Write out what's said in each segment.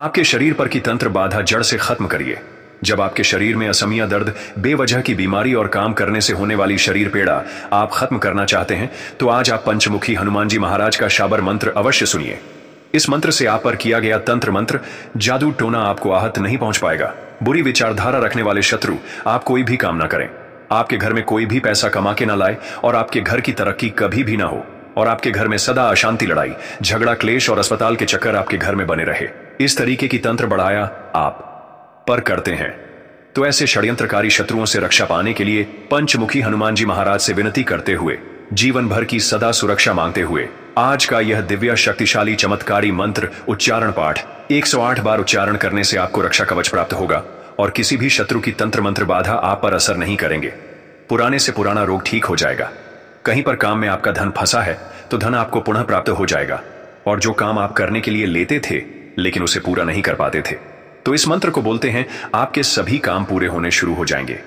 आपके शरीर पर की तंत्र बाधा जड़ से खत्म करिए। जब आपके शरीर में असमिया दर्द, बेवजह की बीमारी और काम करने से होने वाली शरीर पीड़ा आप खत्म करना चाहते हैं तो आज आप पंचमुखी हनुमान जी महाराज का शाबर मंत्र अवश्य सुनिए। इस मंत्र से आप पर किया गया तंत्र मंत्र, जादू टोना आपको आहत नहीं पहुंच पाएगा। बुरी विचारधारा रखने वाले शत्रु आप कोई भी काम ना करें। आपके घर में कोई भी पैसा कमा के ना लाए और आपके घर की तरक्की कभी भी ना हो और आपके घर में सदा अशांति, लड़ाई झगड़ा, क्लेश और अस्पताल के चक्कर आपके घर में बने रहे। इस तरीके की तंत्र बढ़ाया आप पर करते हैं तो ऐसे षड्यंत्रकारी शत्रुओं से रक्षा पाने के लिए पंचमुखी हनुमान जी महाराज से विनती करते हुए, जीवन भर की सदा सुरक्षा मांगते हुए आज का यह दिव्य शक्तिशाली चमत्कारी मंत्र उच्चारण पाठ 108 बार उच्चारण करने से आपको रक्षा कवच प्राप्त होगा और किसी भी शत्रु की तंत्र मंत्र बाधा आप पर असर नहीं करेंगे। पुराने से पुराना रोग ठीक हो जाएगा। कहीं पर काम में आपका धन फंसा है तो धन आपको पुनः प्राप्त हो जाएगा और जो काम आप करने के लिए लेते थे लेकिन उसे पूरा नहीं कर पाते थे तो इस मंत्र को बोलते हैं, आपके सभी काम पूरे होने शुरू हो जाएंगे।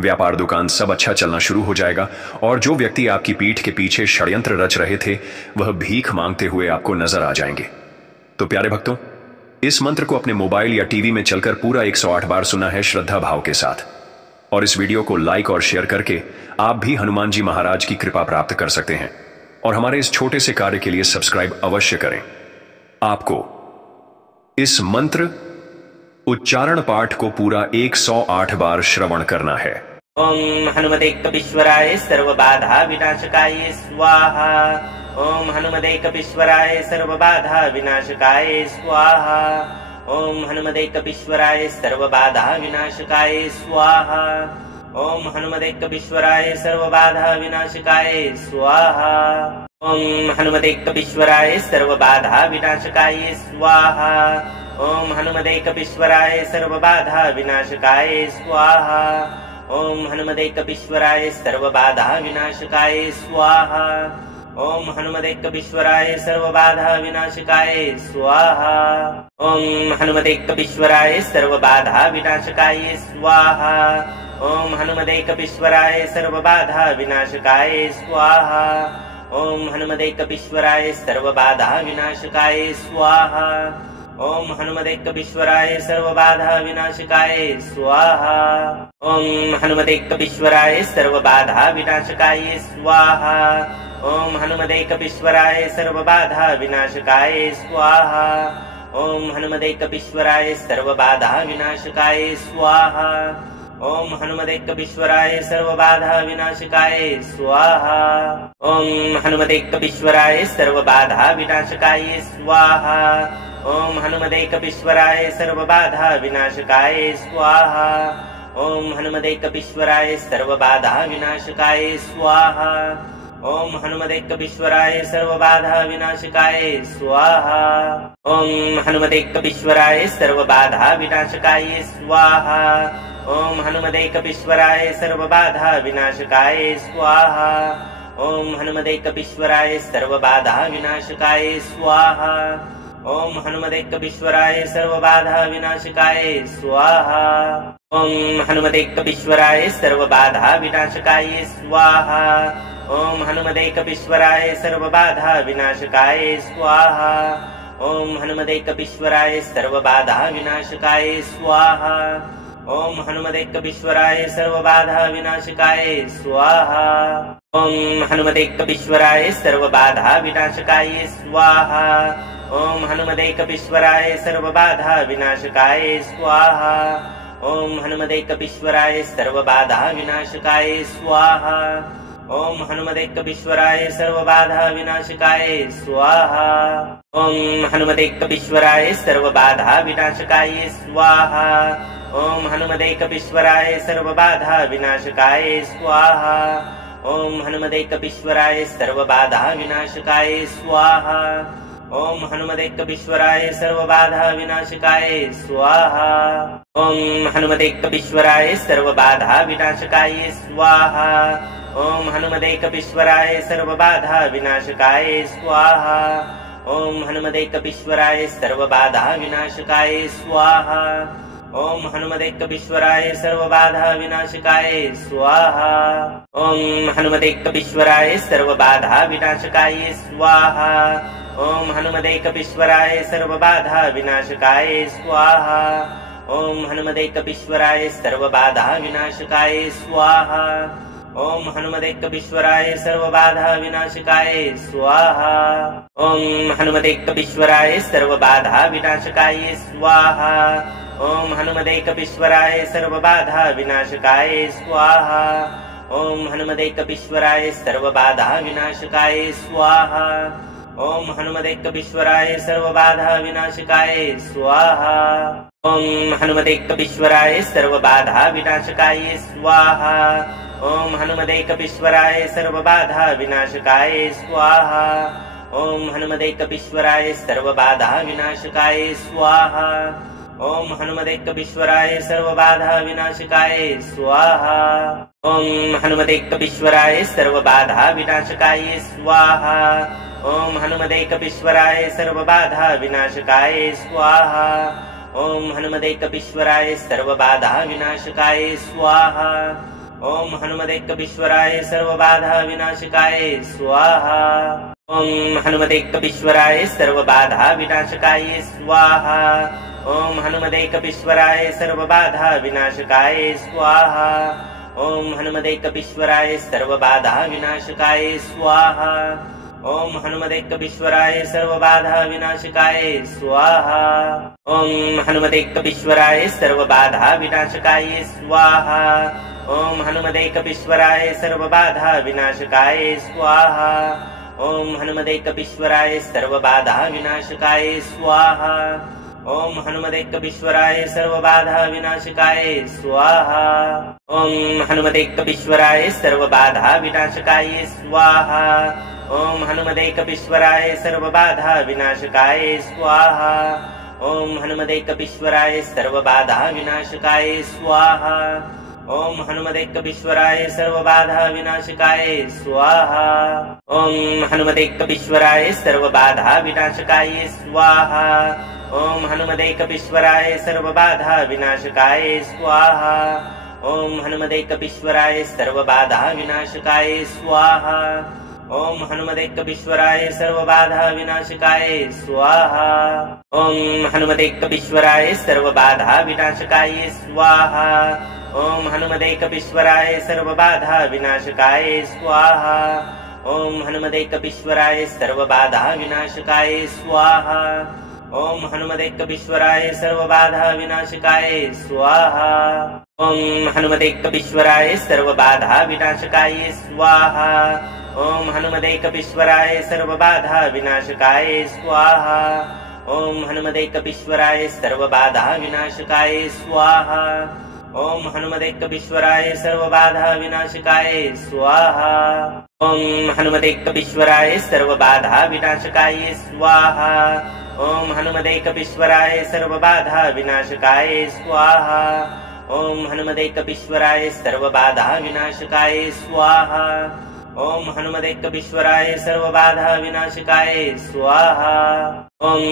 व्यापार, दुकान सब अच्छा चलना शुरू हो जाएगा और जो व्यक्ति आपकी पीठ के पीछे षड्यंत्र रच रहे थे वह भीख मांगते हुए आपको नजर आ जाएंगे। तो प्यारे भक्तों, इस मंत्र को अपने मोबाइल या टीवी में चलकर पूरा 108 बार सुना है श्रद्धा भाव के साथ और इस वीडियो को लाइक और शेयर करके आप भी हनुमान जी महाराज की कृपा प्राप्त कर सकते हैं और हमारे इस छोटे से कार्य के लिए सब्सक्राइब अवश्य करें। आपको इस मंत्र उच्चारण पाठ को पूरा 108 बार श्रवण करना है। ओम हनुमते कपीश्वराय सर्व बाधा विनाशकाय स्वाहा। ओम हनुमते कपीश्वराय सर्व बाधा विनाशकाय स्वाहा। ओम हनुमते कपीश्वराय सर्व बाधा विनाशकाय स्वाहा। ओम हनुमते कपीश्वराय सर्व बाधा विनाशकाय स्वाहा। ओम हनुमते कपीश्वराय सर्व बाधा विनाशकाय स्वाहा। ओम हनुमते कपीश्वराय सर्व बाधा विनाशकाय स्वाहा। ओम हनुमते कपीश्वराय सर्व बाधा विनाशकाय स्वाहा। ओम हनुमते कपीश्वराय सर्व बाधा विनाशकाय स्वाहा। ओम हनुमते कपीश्वराय सर्व बाधा विनाशकाय स्वाहा। ओम हनुमते कपीश्वराय सर्व बाधा विनाशकाय स्वाहा। ओम हनुमते कपीश्वराय सर्व बाधा विनाशकाय स्वाहा। ओम हनुमते कपीश्वराय सर्व बाधा विनाशकाय स्वाहा। ओम हनुमते कपीश्वराय सर्व बाधा विनाशकाय स्वाहा। ओम हनुमते कपीश्वराय सर्व बाधा विनाशकाय स्वाहा। ओम हनुमते कपीश्वराय सर्व बाधा विनाशकाय स्वाहा। ओम हनुमते कपीश्वराय सर्व बाधा विनाशकाय स्वाहा। ओम हनुमते कपीश्वराय सर्व बाधा विनाशकाय स्वाहा। ओम हनुमते कपीश्वराय सर्व बाधा विनाशकाय स्वाहा। ओम हनुमते कपीश्वराय सर्व बाधा विनाशकाय स्वाहा। ओम हनुमते कपीश्वराय सर्व बाधा विनाशकाय स्वाहा। ओम हनुमते कपीश्वराय सर्व बाधा विनाशकाय स्वाहा। ओम हनुमते कपीश्वराय सर्व बाधा विनाशकाय स्वाहा। ओम हनुमते कपीश्वराय सर्व बाधा विनाशकाय स्वाहा। ओम हनुमते कपीश्वराय सर्व बाधा विनाशकाय स्वाहा। ओम हनुमते कपीश्वराय सर्व बाधा विनाशकाय स्वाहा। ओम हनुमते कपीश्वराय सर्व बाधा विनाशकाय स्वाहा। ओम हनुमते कपीश्वराय सर्व बाधा विनाशकाय स्वाहा। ओम हनुमते कपीश्वराय सर्व बाधा विनाशकाय स्वाहा। ओम हनुमते कपीश्वराय सर्व बाधा विनाशकाय स्वाहा। ओम हनुमते कपीश्वराय सर्व बाधा विनाशकाय स्वाहा। ओम हनुमते कपीश्वराय सर्व बाधा विनाशकाय स्वाहा। ओम हनुमते कपीश्वराय सर्व बाधा विनाशकाय स्वाहा। ओम हनुमते कपीश्वराय सर्व बाधा विनाशकाय स्वाहा। ओम हनुमते कपीश्वराय सर्व बाधा विनाशकाय स्वाहा। ओम हनुमते कपीश्वराय सर्व बाधा विनाशकाय स्वाहा। ओम हनुमते कपीश्वराय सर्व बाधा विनाशकाय स्वाहा। ओम हनुमते कपीश्वराय सर्व बाधा विनाशकाय स्वाहा। ओम हनुमते कपीश्वराय सर्व बाधा विनाशकाय स्वाहा। ओम हनुमते कपीश्वराय सर्व बाधा विनाशकाय स्वाहा। ओम हनुमते कपीश्वराय सर्व बाधा विनाशकाय स्वाहा। ओम हनुमते कपीश्वराय सर्व बाधा विनाशकाय स्वाहा। ओम हनुमते कपीश्वराय सर्वबाधा विनाशकाय स्वाहा। ओम हनुमते कपीश्वराय सर्वबाधा विनाशकाय स्वाहा। ओम हनुमते कपीश्वराय सर्वबाधा विनाशकाय स्वाहा। ओम हनुमते कपीश्वराय सर्वबाधा विनाशकाय स्वाहा। ओम हनुमते कपीश्वराय सर्वबाधा विनाशकाय स्वाहा। ओम हनुमते कपीश्वराय सर्वबाधा विनाशकाय स्वाहा। ओम हनुमते कपीश्वराय सर्वबाधा विनाशकाय स्वाहा। ओम हनुमते कपीश्वराय सर्वबाधा विनाशकाय स्वाहा। ओम हनुमते कपीश्वराय सर्वबाधा विनाशकाय स्वाहा। ओम हनुमते कपीश्वराय सर्वबाधा विनाशकाय स्वाहा। ओम हनुमते कपीश्वराय सर्वबाधा विनाशकाय स्वाहा। ओम हनुमते कपीश्वराय सर्वबाधा विनाशकाय स्वाहा। ओम हनुमते कपीश्वराय सर्वबाधा विनाशकाय स्वाहा। ओम हनुमते कपीश्वराय सर्वबाधा विनाशकाय स्वाहा। ओम हनुमते कपीश्वराय सर्वबाधा विनाशकाय स्वाहा। ओम हनुमते कपीश्वराय सर्वबाधा विनाशकाय स्वाहा। ओम हनुमते कपीश्वराय सर्वबाधा विनाशकाय स्वाहा। ओम हनुमते कपीश्वराय सर्वबाधा विनाशकाय स्वाहा। ओम हनुमते कपीश्वराय सर्वबाधा विनाशकाय स्वाहा। ओम हनुमते कपीश्वराय सर्वबाधा विनाशकाय स्वाहा। ओम हनुमते कपीश्वराय सर्वबाधा विनाशकाय स्वाहा। ओम हनुमते कपीश्वराय सर्वबाधा विनाशकाय स्वाहा। ओम हनुमते कपीश्वराय सर्वबाधा विनाशकाय स्वाहा। ओम हनुमते कपीश्वराय सर्वबाधा विनाशकाय स्वाहा। ओम हनुमते कपीश्वराय सर्वबाधा विनाशकाय स्वाहा। ओम हनुमते कपीश्वराय सर्वबाधा विनाशकाय स्वाहा। ओम हनुमते कपीश्वराय सर्वबाधा विनाशकाय स्वाहा। ओम हनुमते कपीश्वराय सर्वबाधा विनाशकाय स्वाहा। ओम हनुमते कपीश्वराय सर्वबाधा विनाशकाय स्वाहा। ओम हनुमते कपीश्वराय सर्वबाधा विनाशकाय स्वाहा। ओम हनुमते कपीश्वराय सर्वबाधा विनाशकाय स्वाहा। ओम हनुमते कपीश्वराय सर्वबाधा विनाशकाय स्वाहा। ओम हनुमते कपीश्वराय सर्वबाधा विनाशकाय स्वाहा। ओम हनुमते कपीश्वराय सर्वबाधा विनाशकाय स्वाहा। ओम हनुमते कपीश्वराय सर्वबाधा विनाशकाय स्वाहा। ओम हनुमते कपीश्वराय सर्वबाधा विनाशकाय स्वाहा। ओम हनुमते कपीश्वराय सर्वबाधा विनाशकाय स्वाहा। ओम हनुमते कपीश्वराय सर्वबाधा विनाशकाय स्वाहा। ओम हनुमते कपीश्वराय सर्वबाधा विनाशकाय स्वाहा। ओम हनुमते कपीश्वराय सर्वबाधा विनाशकाय स्वाहा। ओम हनुमते कपीश्वराय सर्वबाधा विनाशकाय स्वाहा। ओम हनुमते कपीश्वराय सर्वबाधा विनाशकाय स्वाहा। ओम हनुमते कपीश्वराय सर्वबाधा विनाशकाय स्वाहा। ओम हनुमते कपीश्वराय सर्वबाधा विनाशकाय स्वाहा।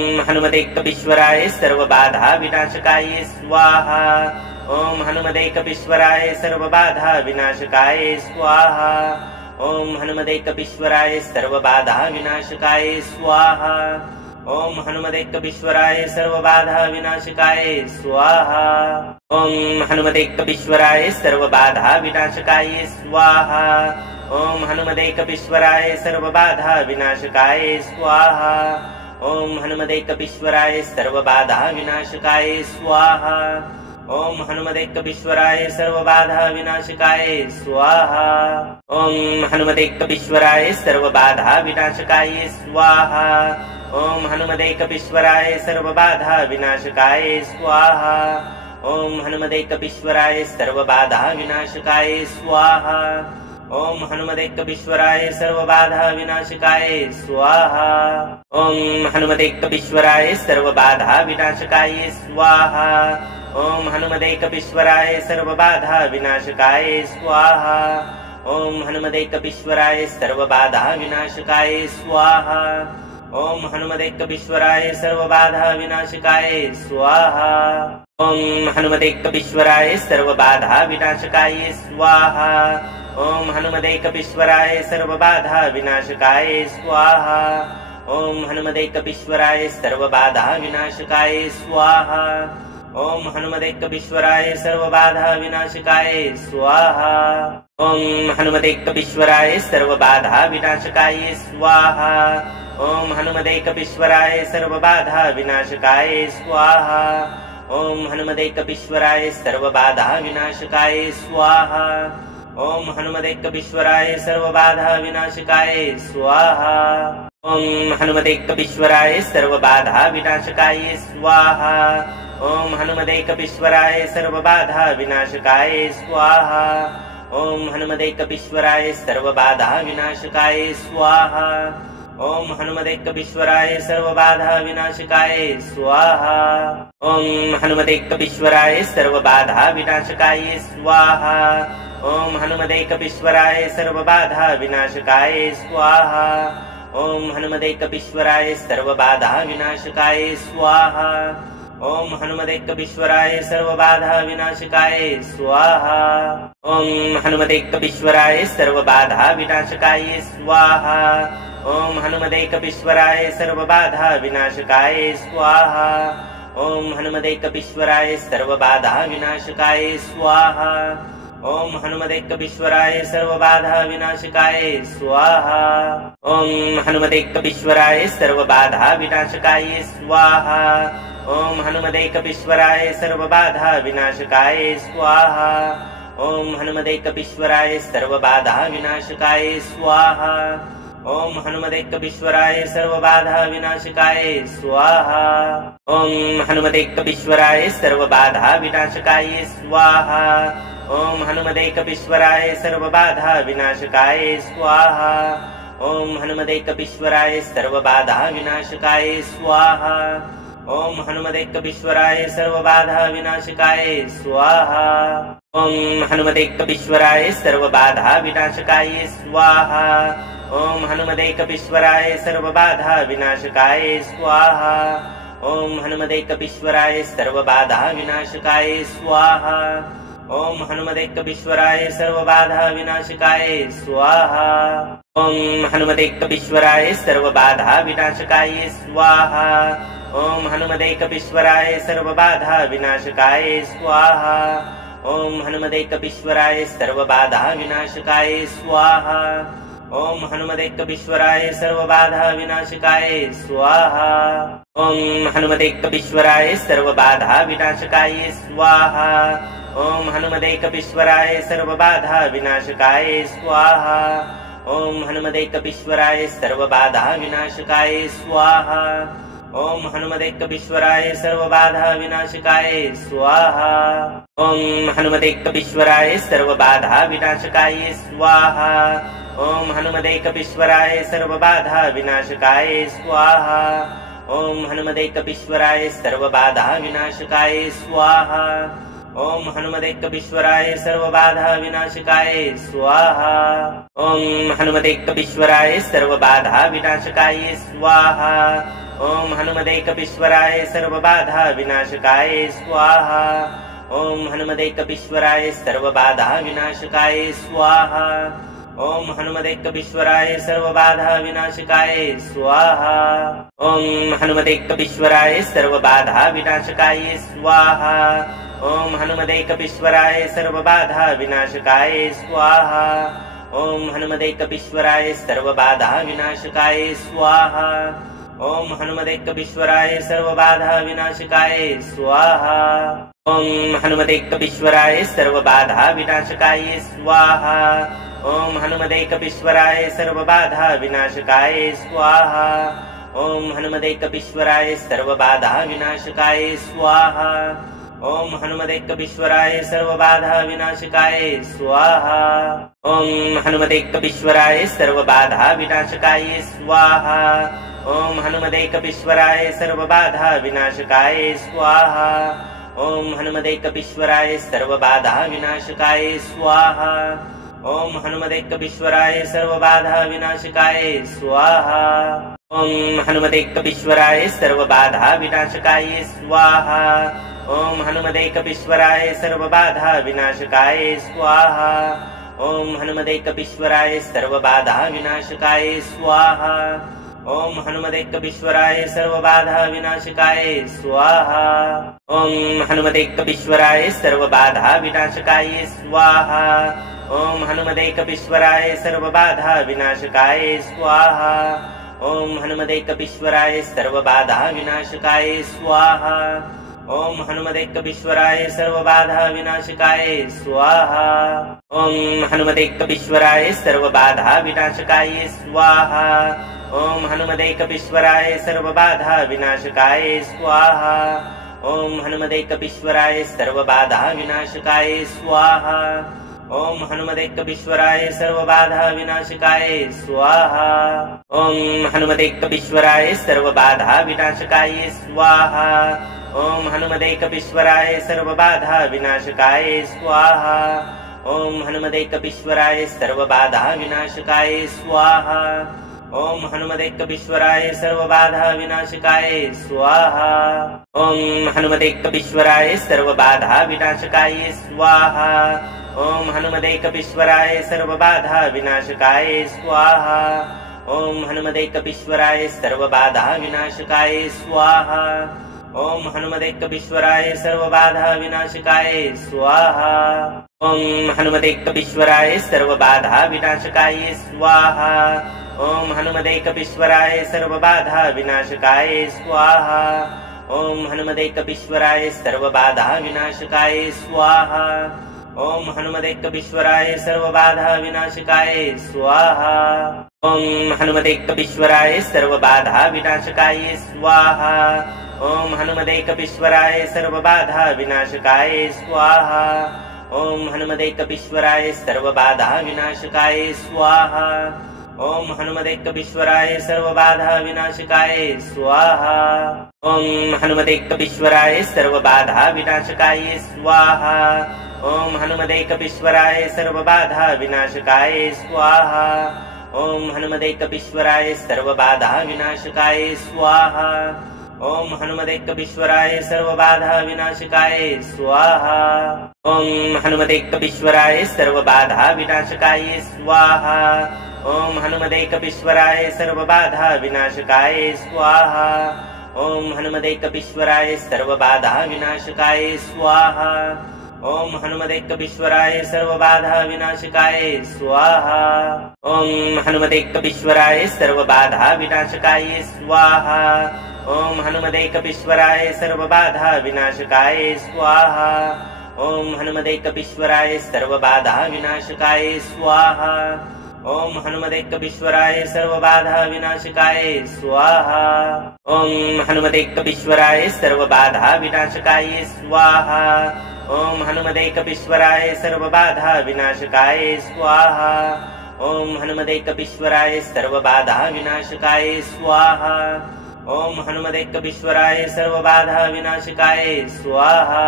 ओम हनुमते कपीश्वराय सर्वबाधा विनाशकाय स्वाहा। ओम हनुमते कपीश्वराय सर्वबाधा विनाशकाय स्वाहा। ओम हनुमते कपीश्वराय सर्वबाधा विनाशकाय स्वाहा। ओम हनुमते कपीश्वराय सर्वबाधा विनाशकाय स्वाहा। ओम हनुमते कपीश्वराय सर्वबाधा विनाशकाय स्वाहा। ओम हनुमते कपीश्वराय सर्वबाधा विनाशकाय स्वाहा। ओम हनुमते कपीश्वराय सर्वबाधा विनाशकाय स्वाहा। ओम हनुमते कपीश्वराय सर्वबाधा विनाशकाय स्वाहा। ओम हनुमते कपीश्वराय सर्वबाधा विनाशकाय स्वाहा। ओम हनुमते कपीश्वराय सर्वबाधा विनाशकाय स्वाहा। ओम हनुमते कपीश्वराय सर्वबाधा विनाशकाय स्वाहा। ओम हनुमते कपीश्वराय सर्वबाधा विनाशकाय स्वाहा। ओम हनुमते कपीश्वराय सर्वबाधा विनाशकाय स्वाहा। ओम हनुमते कपीश्वराय सर्वबाधा विनाशकाय स्वाहा। ओम हनुमते कपीश्वराय सर्वबाधा विनाशकाय स्वाहा। ओम हनुमते कपीश्वराय सर्वबाधा विनाशकाय स्वाहा। ओम हनुमते कपीश्वराय सर्वबाधा विनाशकाय स्वाहा। ओम हनुमते कपीश्वराय सर्वबाधा विनाशकाय स्वाहा। ओम हनुमते कपीश्वराय सर्वबाधा विनाशकाय स्वाहा। ओम हनुमते कपीश्वराय सर्वबाधा विनाशकाय स्वाहा। ओम हनुमते कपीश्वराय सर्वबाधा विनाशकाय स्वाहा। ओम हनुमते कपीश्वराय सर्वबाधा विनाशकाय स्वाहा। ओम हनुमते कपीश्वराय सर्वबाधा विनाशकाय स्वाहा। ओम हनुमते कपीश्वराय सर्वबाधा विनाशकाय स्वाहा। ओम हनुमते कपीश्वराय सर्वबाधा विनाशकाय स्वाहा। ओम हनुमते कपीश्वराय सर्वबाधा विनाशकाय स्वाहा। ओम हनुमते कपीश्वराय सर्वबाधा विनाशकाय स्वाहा। ओम हनुमते कपीश्वराय सर्वबाधा विनाशकाय स्वाहा। ओम हनुमते कपीश्वराय सर्वबाधा विनाशकाय स्वाहा। ओम हनुमते कपीश्वराय सर्वबाधा विनाशकाय स्वाहा। ओम हनुमते कपीश्वराय सर्वबाधा विनाशकाय स्वाहा। ओम हनुमते कपीश्वराय सर्वबाधा विनाशकाय स्वाहा। ओम हनुमते कपीश्वराय सर्वबाधा विनाशकाय स्वाहा। ओम हनुमते कपीश्वराय सर्वबाधा विनाशकाय स्वाहा। ओम हनुमते कपीश्वराय सर्वबाधा विनाशकाय स्वाहा। ओम हनुमते कपीश्वराय सर्वबाधा विनाशकाय स्वाहा। ओम हनुमते कपीश्वराय सर्वबाधा विनाशकाय स्वाहा। ओम हनुमते कपीश्वराय सर्वबाधा विनाशकाय स्वाहा। ओम हनुमते कपीश्वराय सर्वबाधा विनाशकाय स्वाहा। ओम हनुमते कपीश्वराय सर्वबाधा विनाशकाय स्वाहा। ओम हनुमते कपीश्वराय सर्वबाधा विनाशकाय स्वाहा। ओम हनुमते कपीश्वराय सर्वबाधा विनाशकाय स्वाहा। ओम हनुमते कपीश्वराय सर्वबाधा विनाशकाय स्वाहा। ओम हनुमते कपीश्वराय सर्वबाधा विनाशकाय स्वाहा। ओम हनुमते कपीश्वराय सर्वबाधा विनाशकाय स्वाहा। ओम हनुमते कपीश्वराय सर्वबाधा विनाशकाय स्वाहा। ओम हनुमते कपीश्वराय सर्वबाधा विनाशकाय स्वाहा। ओम हनुमते कपीश्वराय सर्वबाधा विनाशकाय स्वाहा। ओम हनुमते कपीश्वराय सर्वबाधा विनाशकाय स्वाहा। ओम हनुमते कपीश्वराय सर्वबाधा विनाशकाय स्वाहा। ओम हनुमते कपीश्वराय सर्वबाधा विनाशकाय स्वाहा। ओम हनुमते कपीश्वराय सर्वबाधा विनाशकाय स्वाहा। ओम हनुमते कपीश्वराय सर्वबाधा विनाशकाय स्वाहा। ओम हनुमते कपीश्वराय सर्वबाधा विनाशकाय स्वाहा। ओम हनुमते कपीश्वराय सर्वबाधा विनाशकाय स्वाहा। ओम हनुमते कपीश्वराय सर्वबाधा विनाशकाय स्वाहा। ओम हनुमते कपीश्वराय सर्वबाधा विनाशकाय स्वाहा। ओम हनुमते कपीश्वराय सर्वबाधा विनाशकाय स्वाहा। ओम हनुमते कपीश्वराय सर्वबाधा विनाशकाय स्वाहा। ओम हनुमते कपीश्वराय सर्वबाधा विनाशकाय स्वाहा। ओम हनुमते कपीश्वराय सर्वबाधा विनाशकाय स्वाहा। ओम हनुमते कपीश्वराय सर्वबाधा विनाशकाय स्वाहा। ओम हनुमते कपीश्वराय सर्वबाधा विनाशकाय स्वाहा। ओम हनुमते कपीश्वराय सर्वबाधा विनाशकाय स्वाहा। ओम हनुमते कपीश्वराय सर्वबाधा विनाशकाय स्वाहा। ओम हनुमते कपीश्वराय सर्वबाधा विनाशकाय स्वाहा। ओम हनुमते कपीश्वराय सर्वबाधा विनाशकाय स्वाहा। ओम हनुमते कपीश्वराय सर्वबाधा विनाशकाय स्वाहा। ओम हनुमते कपीश्वराय सर्वबाधा विनाशकाय स्वाहा। ओम हनुमते कपीश्वराय सर्वबाधा विनाशकाय स्वाहा। ओम हनुमते कपीश्वराय सर्वबाधा विनाशकाय स्वाहा। ओम हनुमते कपीश्वराय सर्वबाधा विनाशकाय स्वाहा। ओम हनुमते कपीश्वराय सर्वबाधा विनाशकाय स्वाहा। ओम हनुमते कपीश्वराय सर्वबाधा विनाशकाय स्वाहा। ओम हनुमते कपीश्वराय सर्वबाधा विनाशकाय स्वाहा। ओम हनुमते कपीश्वराय सर्वबाधा विनाशकाय स्वाहा। ओम हनुमते कपीश्वराय सर्वबाधा विनाशकाय स्वाहा। ओम हनुमते कपीश्वराय सर्वबाधा विनाशकाय स्वाहा। ओम हनुमदेकवीश्वराय सर्वबाधा विनाशकाय स्वाहा। ओम हनुमदेकवीश्वराय सर्वबाधा विनाशकाय स्वाहा। ओम हनुमदेकवीश्वराय सर्वबाधा विनाशकाय स्वाहा। ओम हनुमदेकवीश्वराय सर्वबाधा विनाशकाय स्वाहा। ओम हनुमदेकवीश्वराय सर्वबाधा विनाशकाय स्वाहा। ओम हनुमदेकवीश्वराय सर्वबाधा विनाशकाय स्वाहा। ओम हनुमदेकवीश्वराय सर्वबाधा विनाशकाय स्वाहा। ओम हनुमदेकवीश्वराय सर्वबाधा विनाशकाय स्वाहा। ओम हनुमदेकवीश्वराय सर्वबाधा विनाशकाय स्वाहा। ओम हनुमदेकवीश्वराय सर्वबाधा विनाशकाय स्वाहा। ओम हनुमदेकवीश्वराय सर्वबाधा विनाशकाय स्वाहा। ओम हनुमदेकवीश्वराय सर्वबाधा विनाशकाय स्वाहा। ओम हनुमदेकवीश्वराय सर्वबाधा विनाशकाय स्वाहा। ओम हनुमदेकवीश्वराय सर्वबाधा विनाशकाय स्वाहा। ओम हनुमदेकवीश्वराय सर्वबाधा विनाशकाय स्वाहा। ओम हनुमदेकवीश्वराय सर्वबाधा विनाशकाय स्वाहा। ओम हनुमदेकवीश्वराय सर्वबाधा विनाशकाय स्वाहा। ओम हनुमदेकवीश्वराय सर्वबाधा विनाशकाय स्वाहा। ओम हनुमदेकवीश्वराय सर्वबाधा विनाशकाय स्वाहा। ओम हनुमदेकवीश्वराय सर्वबाधा विनाशकाय स्वाहा। ओम हनुमदेकवीश्वराय सर्वबाधा विनाशकाय स्वाहा। ओम हनुमदेकवीश्वराय सर्वबाधा विनाशकाय स्वाहा। ओम हनुमदेकवीश्वराय सर्वबाधा विनाशकाय स्वाहा। ओम हनुमदेकवीश्वराय सर्वबाधा विनाशकाय स्वाहा। ओम हनुमदेकवीश्वराय सर्वबाधा विनाशकाय स्वाहा। ओम हनुमदेकवीश्वराय सर्वबाधा विनाशकाय स्वाहा। ओम हनुमदेकवीश्वराय सर्वबाधा विनाशकाय स्वाहा। ओम हनुमदेकवीश्वराय सर्वबाधा विनाशकाय स्वाहा। ओम हनुमदेकवीश्वराय सर्वबाधा विनाशकाय स्वाहा। ओम हनुमदेकवीश्वराय सर्वबाधा विनाशकाय स्वाहा। ओम हनुमदेकवीश्वराय सर्वबाधा विनाशकाय स्वाहा। ओम हनुमदेकवीश्वराय सर्वबाधा विनाशकाय स्वाहा। ओम हनुमदेकवीश्वराय सर्वबाधा विनाशकाय स्वाहा। ओम हनुमदेकवीश्वराय सर्वबाधा विनाशकाय स्वाहा। ओम हनुमदेकवीश्वराय सर्वबाधा विनाशकाय स्वाहा। ओम हनुमदेकवीश्वराय सर्वबाधा विनाशकाय स्वाहा। ओम हनुमदेकवीश्वराय सर्वबाधा विनाशकाय स्वाहा। ओम हनुमदेकवीश्वराय सर्वबाधा विनाशकाय स्वाहा। ओम हनुमदेकवीश्वराय सर्वबाधा विनाशकाय स्वाहा। ओम हनुमदेकवीश्वराय सर्वबाधा विनाशकाय स्वाहा। ओम हनुमदेकवीश्वराय सर्वबाधा विनाशकाय स्वाहा। ओम हनुमदेकवीश्वराय सर्वबाधा विनाशकाय स्वाहा।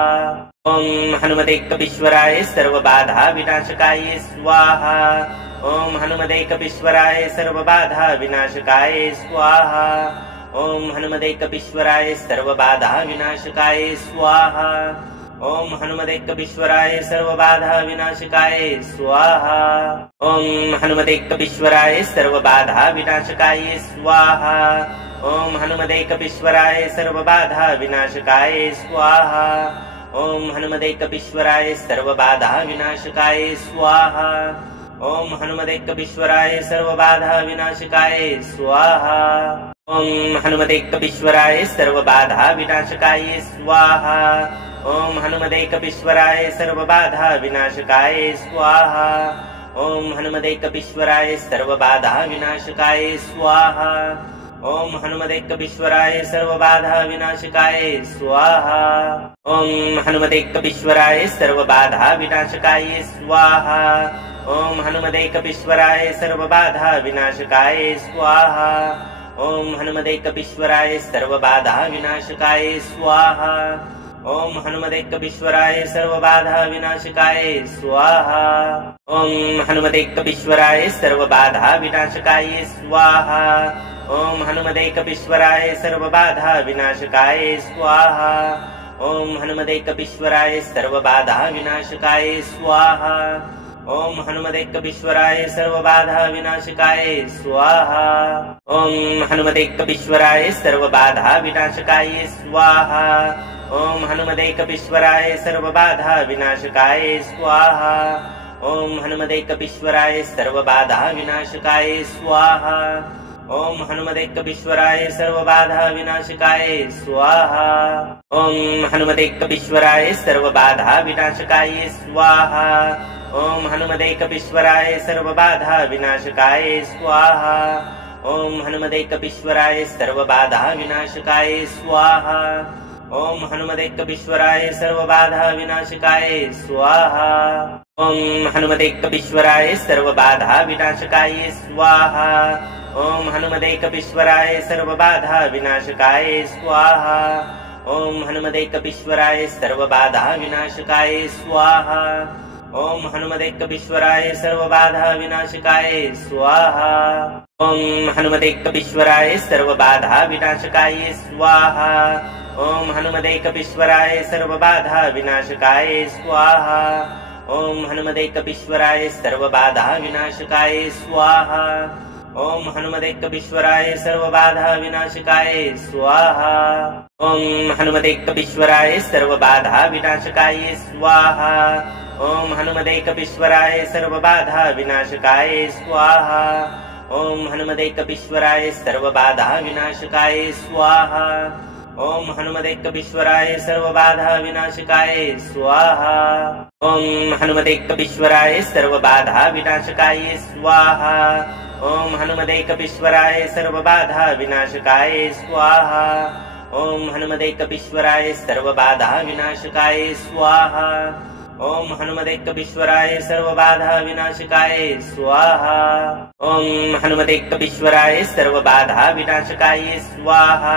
ओम हनुमदेकवीश्वराय सर्वबाधा विनाशकाय स्वाहा। ओम हनुमदेकवीश्वराय सर्वबाधा विनाशकाय स्वाहा। ओम हनुमदेकवीश्वराय सर्वबाधा विनाशकाय स्वाहा। ओम हनुमदेकवीश्वराय सर्वबाधा विनाशकाय स्वाहा। ओम हनुमदेकवीश्वराय सर्वबाधा विनाशकाय स्वाहा। ओम हनुमदेकवीश्वराय सर्वबाधा विनाशकाय स्वाहा। ओम हनुमदेकवीश्वराय सर्वबाधा विनाशकाय स्वाहा। ओम हनुमदेकवीश्वराय सर्वबाधा विनाशकाय स्वाहा। ओम हनुमदेकवीश्वराय सर्वबाधा विनाशकाय स्वाहा। ओम हनुमदेकवीश्वराय सर्वबाधा विनाशकाय स्वाहा। ओम हनुमदेकवीश्वराय सर्वबाधा विनाशकाय स्वाहा। ओम हनुमदेकवीश्वराय सर्वबाधा विनाशकाय स्वाहा। ओम हनुमदेकवीश्वराय सर्वबाधा विनाशकाय स्वाहा। ओम हनुमदेकवीश्वराय सर्वबाधा विनाशकाय स्वाहा। ओम हनुमदेकवीश्वराय सर्वबाधा विनाशकाय स्वाहा। ओम हनुमदेकवीश्वराय सर्वबाधा विनाशकाय स्वाहा। ओम हनुमदेकवीश्वराय सर्वबाधा विनाशकाय स्वाहा। ओम हनुमदेकवीश्वराय सर्वबाधा विनाशकाय स्वाहा। ओम हनुमतेकवीश्वराय सर्वबाधा विनाशकाय स्वाहा। ओम हनुमतेकवीश्वराय सर्वबाधा विनाशकाय स्वाहा। ओम हनुमतेकवीश्वराय सर्वबाधा विनाशकाय स्वाहा। ओम हनुमतेकवीश्वराय सर्वबाधा विनाशकाय स्वाहा। ओम हनुमतेकवीश्वराय सर्वबाधा विनाशकाय स्वाहा। ओम हनुमतेकवीश्वराय सर्वबाधा विनाशकाय स्वाहा। ओम हनुमतेकवीश्वराय सर्वबाधा विनाशकाय स्वाहा। ओम हनुमतेकवीश्वराय सर्वबाधा विनाशकाय स्वाहा। ओम हनुमतेकवीश्वराय सर्वबाधा विनाशकाय स्वाहा। ओम हनुमतेकवीश्वराय सर्वबाधा विनाशकाय स्वाहा। ओम हनुमतेकवीश्वराय सर्वबाधा विनाशकाय स्वाहा। ओम हनुमतेकवीश्वराय सर्वबाधा विनाशकाय स्वाहा। ओम हनुमतेकवीश्वराय सर्वबाधा विनाशकाय स्वाहा। ओम हनुमतेकवीश्वराय सर्वबाधा विनाशकाय स्वाहा। ओम हनुमतेकवीश्वराय सर्वबाधा विनाशकाय स्वाहा। ओम हनुमतेकवीश्वराय सर्वबाधा विनाशकाय स्वाहा। ओम हनुमतेकवीश्वराय सर्वबाधा विनाशकाय स्वाहा। ओम हनुमतेकवीश्वराय सर्वबाधा विनाशकाय स्वाहा। ओम हनुमतेकवीश्वराय सर्वबाधा विनाशकाय स्वाहा। ओम हनुमतेकवीश्वराय सर्वबाधा विनाशकाय स्वाहा। ओम हनुमतेकवीश्वराय सर्वबाधा विनाशकाय स्वाहा। ओम हनुमतेकवीश्वराय सर्वबाधा विनाशकाय स्वाहा। ओम हनुमतेकवीश्वराय सर्वबाधा विनाशकाय स्वाहा। ओम हनुमतेकवीश्वराय सर्वबाधा विनाशकाय स्वाहा। ओम हनुमतेकवीश्वराय सर्वबाधा विनाशकाय स्वाहा। ओम हनुमतेकवीश्वराय सर्वबाधा विनाशकाय स्वाहा।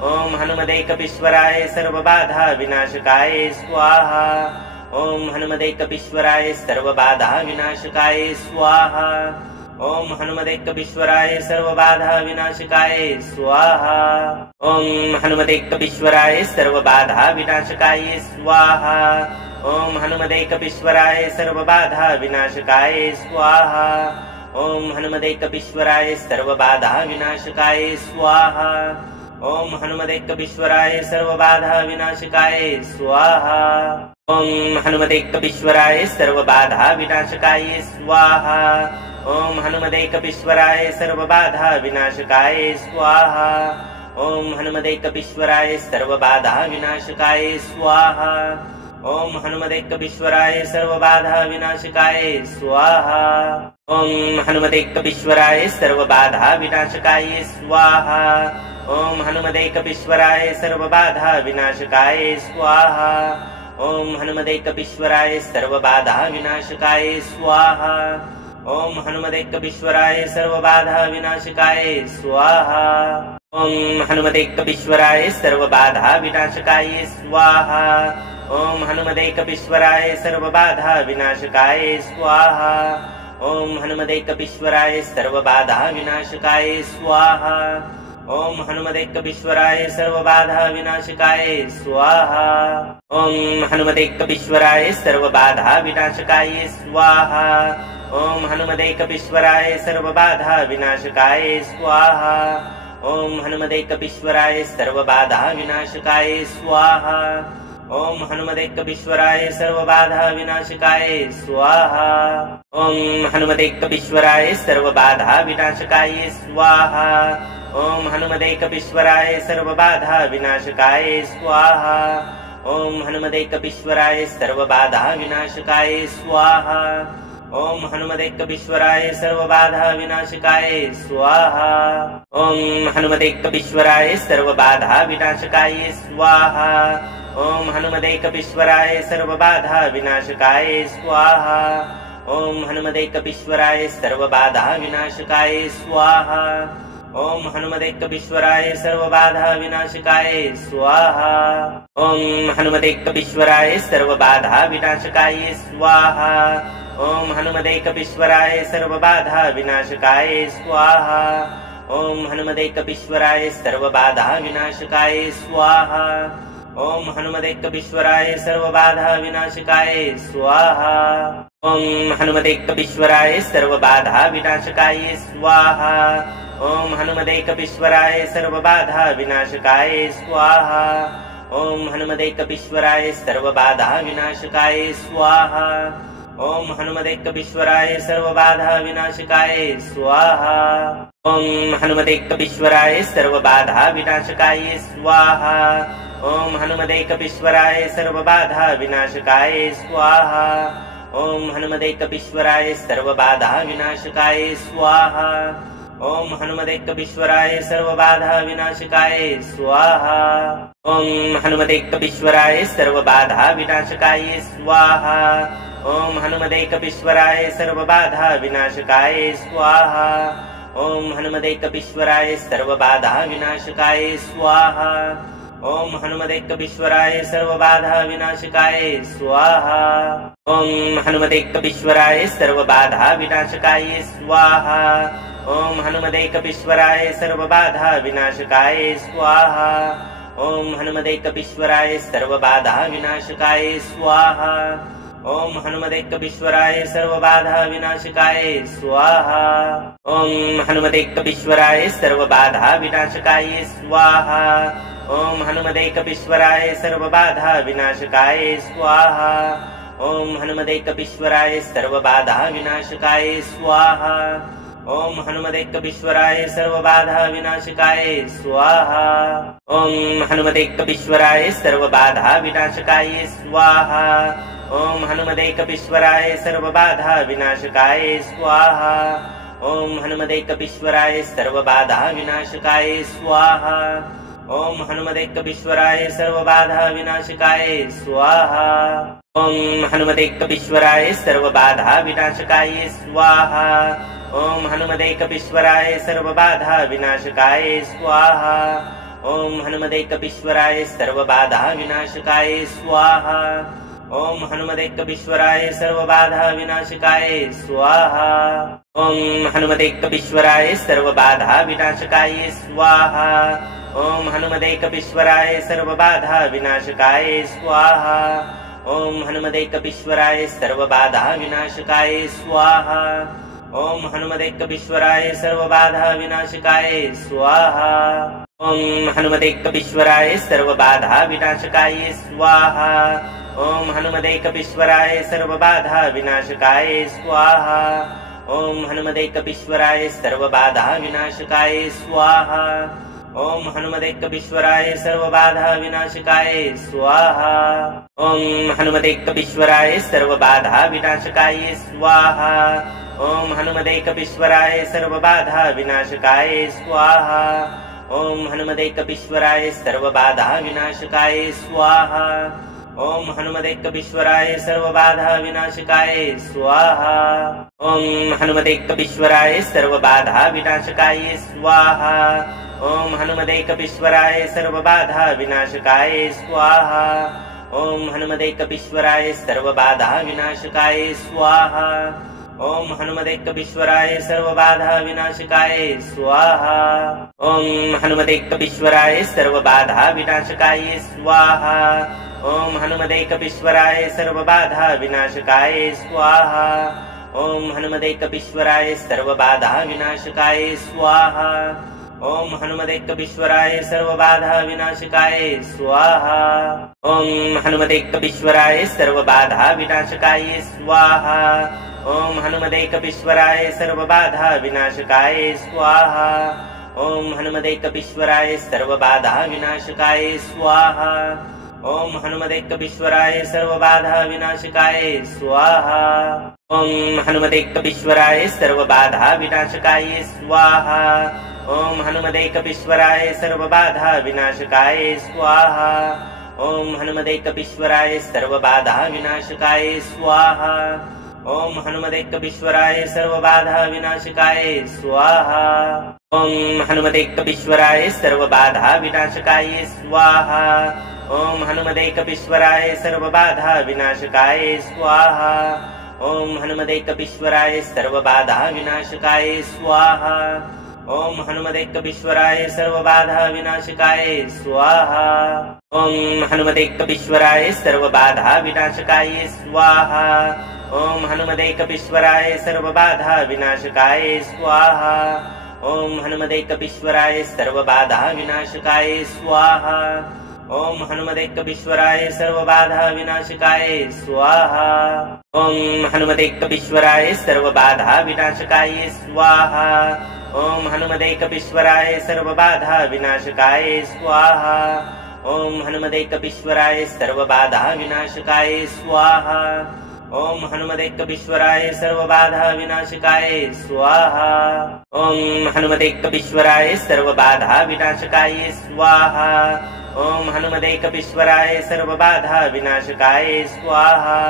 ओम हनुमतेकवीश्वराय सर्वबाधा विनाशकाय स्वाहा। ओम हनुमतेकवीश्वराय सर्वबाधा विनाशकाय स्वाहा। ओम हनुमतेकवीश्वराय सर्वबाधा विनाशकाय स्वाहा। ओम हनुमतेकवीश्वराय सर्वबाधा विनाशकाय स्वाहा। ओम हनुमतेकवीश्वराय सर्वबाधा विनाशकाय स्वाहा। ओम हनुमतेकवीश्वराय सर्वबाधा विनाशकाय स्वाहा। ओम हनुमतेकवीश्वराय सर्वबाधा विनाशकाय स्वाहा। ओम हनुमतेकवीश्वराय सर्वबाधा विनाशकाय स्वाहा। ओम हनुमतेकवीश्वराय सर्वबाधा विनाशकाय स्वाहा। ओम हनुमतेकवीश्वराय सर्वबाधा विनाशकाय स्वाहा। ओम हनुमतेकवीश्वराय सर्वबाधा विनाशकाय स्वाहा। ओम हनुमतेकवीश्वराय सर्वबाधा विनाशकाय स्वाहा। ओम हनुमतेकवीश्वराय सर्वबाधा विनाशकाय स्वाहा। ओम हनुमतेकवीश्वराय सर्वबाधा विनाशकाय स्वाहा। ओम हनुमतेकवीश्वराय सर्वबाधा विनाशकाय स्वाहा। ओम हनुमतेकवीश्वराय सर्वबाधा विनाशकाय स्वाहा। ओम हनुमतेकवीश्वराय सर्वबाधा विनाशकाय स्वाहा। ओम हनुमतेकवीश्वराय सर्वबाधा विनाशकाय स्वाहा। ओम हनुमतेकवीश्वराय सर्वबाधा विनाशकाय स्वाहा। ओम हनुमतेकवीश्वराय सर्वबाधा विनाशकाय स्वाहा। ओम हनुमतेकवीश्वराय सर्वबाधा विनाशकाय स्वाहा। ओम हनुमतेकवीश्वराय सर्वबाधा विनाशकाय स्वाहा। ओम हनुमतेकवीश्वराय सर्वबाधा विनाशकाय स्वाहा। ओम हनुमतेकवीश्वराय सर्वबाधा विनाशकाय स्वाहा। ओम हनुमतेकवीश्वराय सर्वबाधा विनाशकाय स्वाहा। ओम हनुमतेकवीश्वराय सर्वबाधा विनाशकाय स्वाहा। ओम हनुमतेकवीश्वराय सर्वबाधा विनाशकाय स्वाहा। ओम हनुमतेकवीश्वराय सर्वबाधा विनाशकाय स्वाहा। ओम हनुमतेकवीश्वराय सर्वबाधा विनाशकाय स्वाहा। ओम हनुमतेकवीश्वराय सर्वबाधा विनाशकाय स्वाहा। ओम हनुमतेकवीश्वराय सर्वबाधा विनाशकाय स्वाहा। ओम हनुमतेकवीश्वराय सर्वबाधा विनाशकाय स्वाहा। ओम हनुमतेकवीश्वराय सर्वबाधा विनाशकाय स्वाहा। ओम हनुमतेकवीश्वराय सर्वबाधा विनाशकाय स्वाहा। ओम हनुमतेकवीश्वराय सर्वबाधा विनाशकाय स्वाहा। ओम हनुमते कपीश्वराय सर्वबाधा विनाशकाय स्वाहा। ओम हनुमते कपीश्वराय सर्वबाधा विनाशकाय स्वाहा। ओम हनुमते कपीश्वराय सर्वबाधा विनाशकाय स्वाहा। ओम हनुमते कपीश्वराय सर्वबाधा विनाशकाय स्वाहा। ओम हनुमते कपीश्वराय सर्वबाधा विनाशकाय स्वाहा। ओम हनुमते कपीश्वराय सर्वबाधा विनाशकाय स्वाहा। ओम हनुमते कपीश्वराय सर्वबाधा विनाशकाय स्वाहा। ओम हनुमते कपीश्वराय सर्वबाधा विनाशकाय स्वाहा। ओम हनुमते कपीश्वराय सर्वबाधा विनाशकाय स्वाहा। ओम हनुमते कपीश्वराय सर्वबाधा विनाशकाय स्वाहा। ओम हनुमते कपीश्वराय सर्वबाधा विनाशकाय स्वाहा। ओम हनुमते कपीश्वराय सर्वबाधा विनाशकाय स्वाहा। ओम हनुमते कपीश्वराय सर्वबाधा विनाशकाय स्वाहा। ओम हनुमते कपीश्वराय सर्वबाधा विनाशकाय स्वाहा। ओम हनुमते कपीश्वराय सर्वबाधा विनाशकाय स्वाहा। ओम हनुमते कपीश्वराय सर्वबाधा विनाशकाय स्वाहा। ओम हनुमते कपीश्वराय सर्वबाधा विनाशकाय स्वाहा। ओम हनुमते कपीश्वराय सर्वबाधा विनाशकाय स्वाहा। ओम हनुमते कपीश्वराय सर्वबाधा विनाशकाय स्वाहा। ओम हनुमते कपीश्वराय सर्वबाधा विनाशकाय स्वाहा। ओम हनुमते कपीश्वराय सर्वबाधा विनाशकाय स्वाहा। ओम हनुमते कपीश्वराय सर्वबाधा विनाशकाय स्वाहा। ओम हनुमते कपीश्वराय सर्वबाधा विनाशकाय स्वाहा। ओम हनुमते कपीश्वराय सर्वबाधा विनाशकाय स्वाहा। ओम हनुमते कपीश्वराय सर्वबाधा विनाशकाय स्वाहा। ओम हनुमते कपीश्वराय सर्वबाधा विनाशकाय स्वाहा। ओम हनुमते कपीश्वराय सर्वबाधा विनाशकाय स्वाहा। ओम हनुमते कपीश्वराय सर्वबाधा विनाशकाय स्वाहा। ओम हनुमते कपीश्वराय सर्वबाधा विनाशकाय स्वाहा। ओम हनुमते कपीश्वराय सर्वबाधा विनाशकाय स्वाहा। ओम हनुमते कपीश्वराय सर्वबाधा विनाशकाय स्वाहा। ओम हनुमते कपीश्वराय सर्वबाधा विनाशकाय स्वाहा। ओम हनुमते कपीश्वराय सर्वबाधा विनाशकाय स्वाहा। ओम हनुमते कपीश्वराय सर्वबाधा विनाशकाय स्वाहा। ओम हनुमते कपीश्वराय सर्वबाधा विनाशकाय स्वाहा। ओम हनुमते कपीश्वराय सर्वबाधा विनाशकाय स्वाहा। ओम हनुमते कपीश्वराय सर्वबाधा विनाशकाय स्वाहा। ओम हनुमते कपीश्वराय सर्वबाधा विनाशकाय स्वाहा। ओम हनुमते कपीश्वराय सर्वबाधा विनाशकाय स्वाहा। ओम हनुमते कपीश्वराय सर्वबाधा विनाशकाय स्वाहा। ओम हनुमते कपीश्वराय सर्वबाधा विनाशकाय स्वाहा। ओम हनुमते कपीश्वराय सर्वबाधा विनाशकाय स्वाहा। ओम हनुमते कपीश्वराय सर्वबाधा विनाशकाय स्वाहा। ओम हनुमते कपीश्वराय सर्वबाधा विनाशकाय स्वाहा। ओम हनुमते कपीश्वराय सर्वबाधा विनाशकाय स्वाहा। ओम हनुमते कपीश्वराय सर्वबाधा विनाशकाय स्वाहा। ओम हनुमते कपीश्वराय सर्वबाधा विनाशकाय स्वाहा। ओम हनुमते कपीश्वराय सर्वबाधा विनाशकाय स्वाहा। ओम हनुमते कपीश्वराय सर्वबाधा विनाशकाय स्वाहा। ओम हनुमते कपीश्वराय सर्वबाधा विनाशकाय स्वाहा। ओम हनुमते कपीश्वराय सर्वबाधा विनाशकाय स्वाहा। ओम हनुमते कपीश्वराय सर्वबाधा विनाशकाय स्वाहा। ओम हनुमते कपीश्वराय सर्वबाधा विनाशकाय स्वाहा। ओम हनुमते कपीश्वराय सर्वबाधा विनाशकाय स्वाहा। ओम हनुमते कपीश्वराय सर्वबाधा विनाशकाय स्वाहा। ओम हनुमते कपीश्वराय सर्वबाधा विनाशकाय स्वाहा। ओम हनुमते कपीश्वराय सर्वबाधा विनाशकाय स्वाहा। ओम हनुमते कपीश्वराय सर्वबाधा विनाशकाय स्वाहा। ओम हनुमते कपीश्वराय सर्वबाधा विनाशकाय स्वाहा। ओम हनुमते कपीश्वराय सर्वबाधा विनाशकाय स्वाहा। ओम हनुमते कपीश्वराय सर्वबाधा विनाशकाय स्वाहा। ओम हनुमते कपीश्वराय सर्वबाधा विनाशकाय स्वाहा। ओम हनुमते कपीश्वराय सर्वबाधा विनाशकाय स्वाहा। ओम हनुमते कपीश्वराय सर्वबाधा विनाशकाय स्वाहा। ओम हनुमते कपीश्वराय सर्वबाधा विनाशकाय स्वाहा। ओम हनुमते कपीश्वराय सर्वबाधा विनाशकाय स्वाहा। ओम हनुमते कपीश्वराय सर्वबाधा विनाशकाय स्वाहा। ओम हनुमते कपीश्वराय सर्वबाधा विनाशकाय स्वाहा। ओम हनुमते कपीश्वराय सर्वबाधा विनाशकाय स्वाहा। ओम हनुमते कपीश्वराय सर्वबाधा विनाशकाय स्वाहा।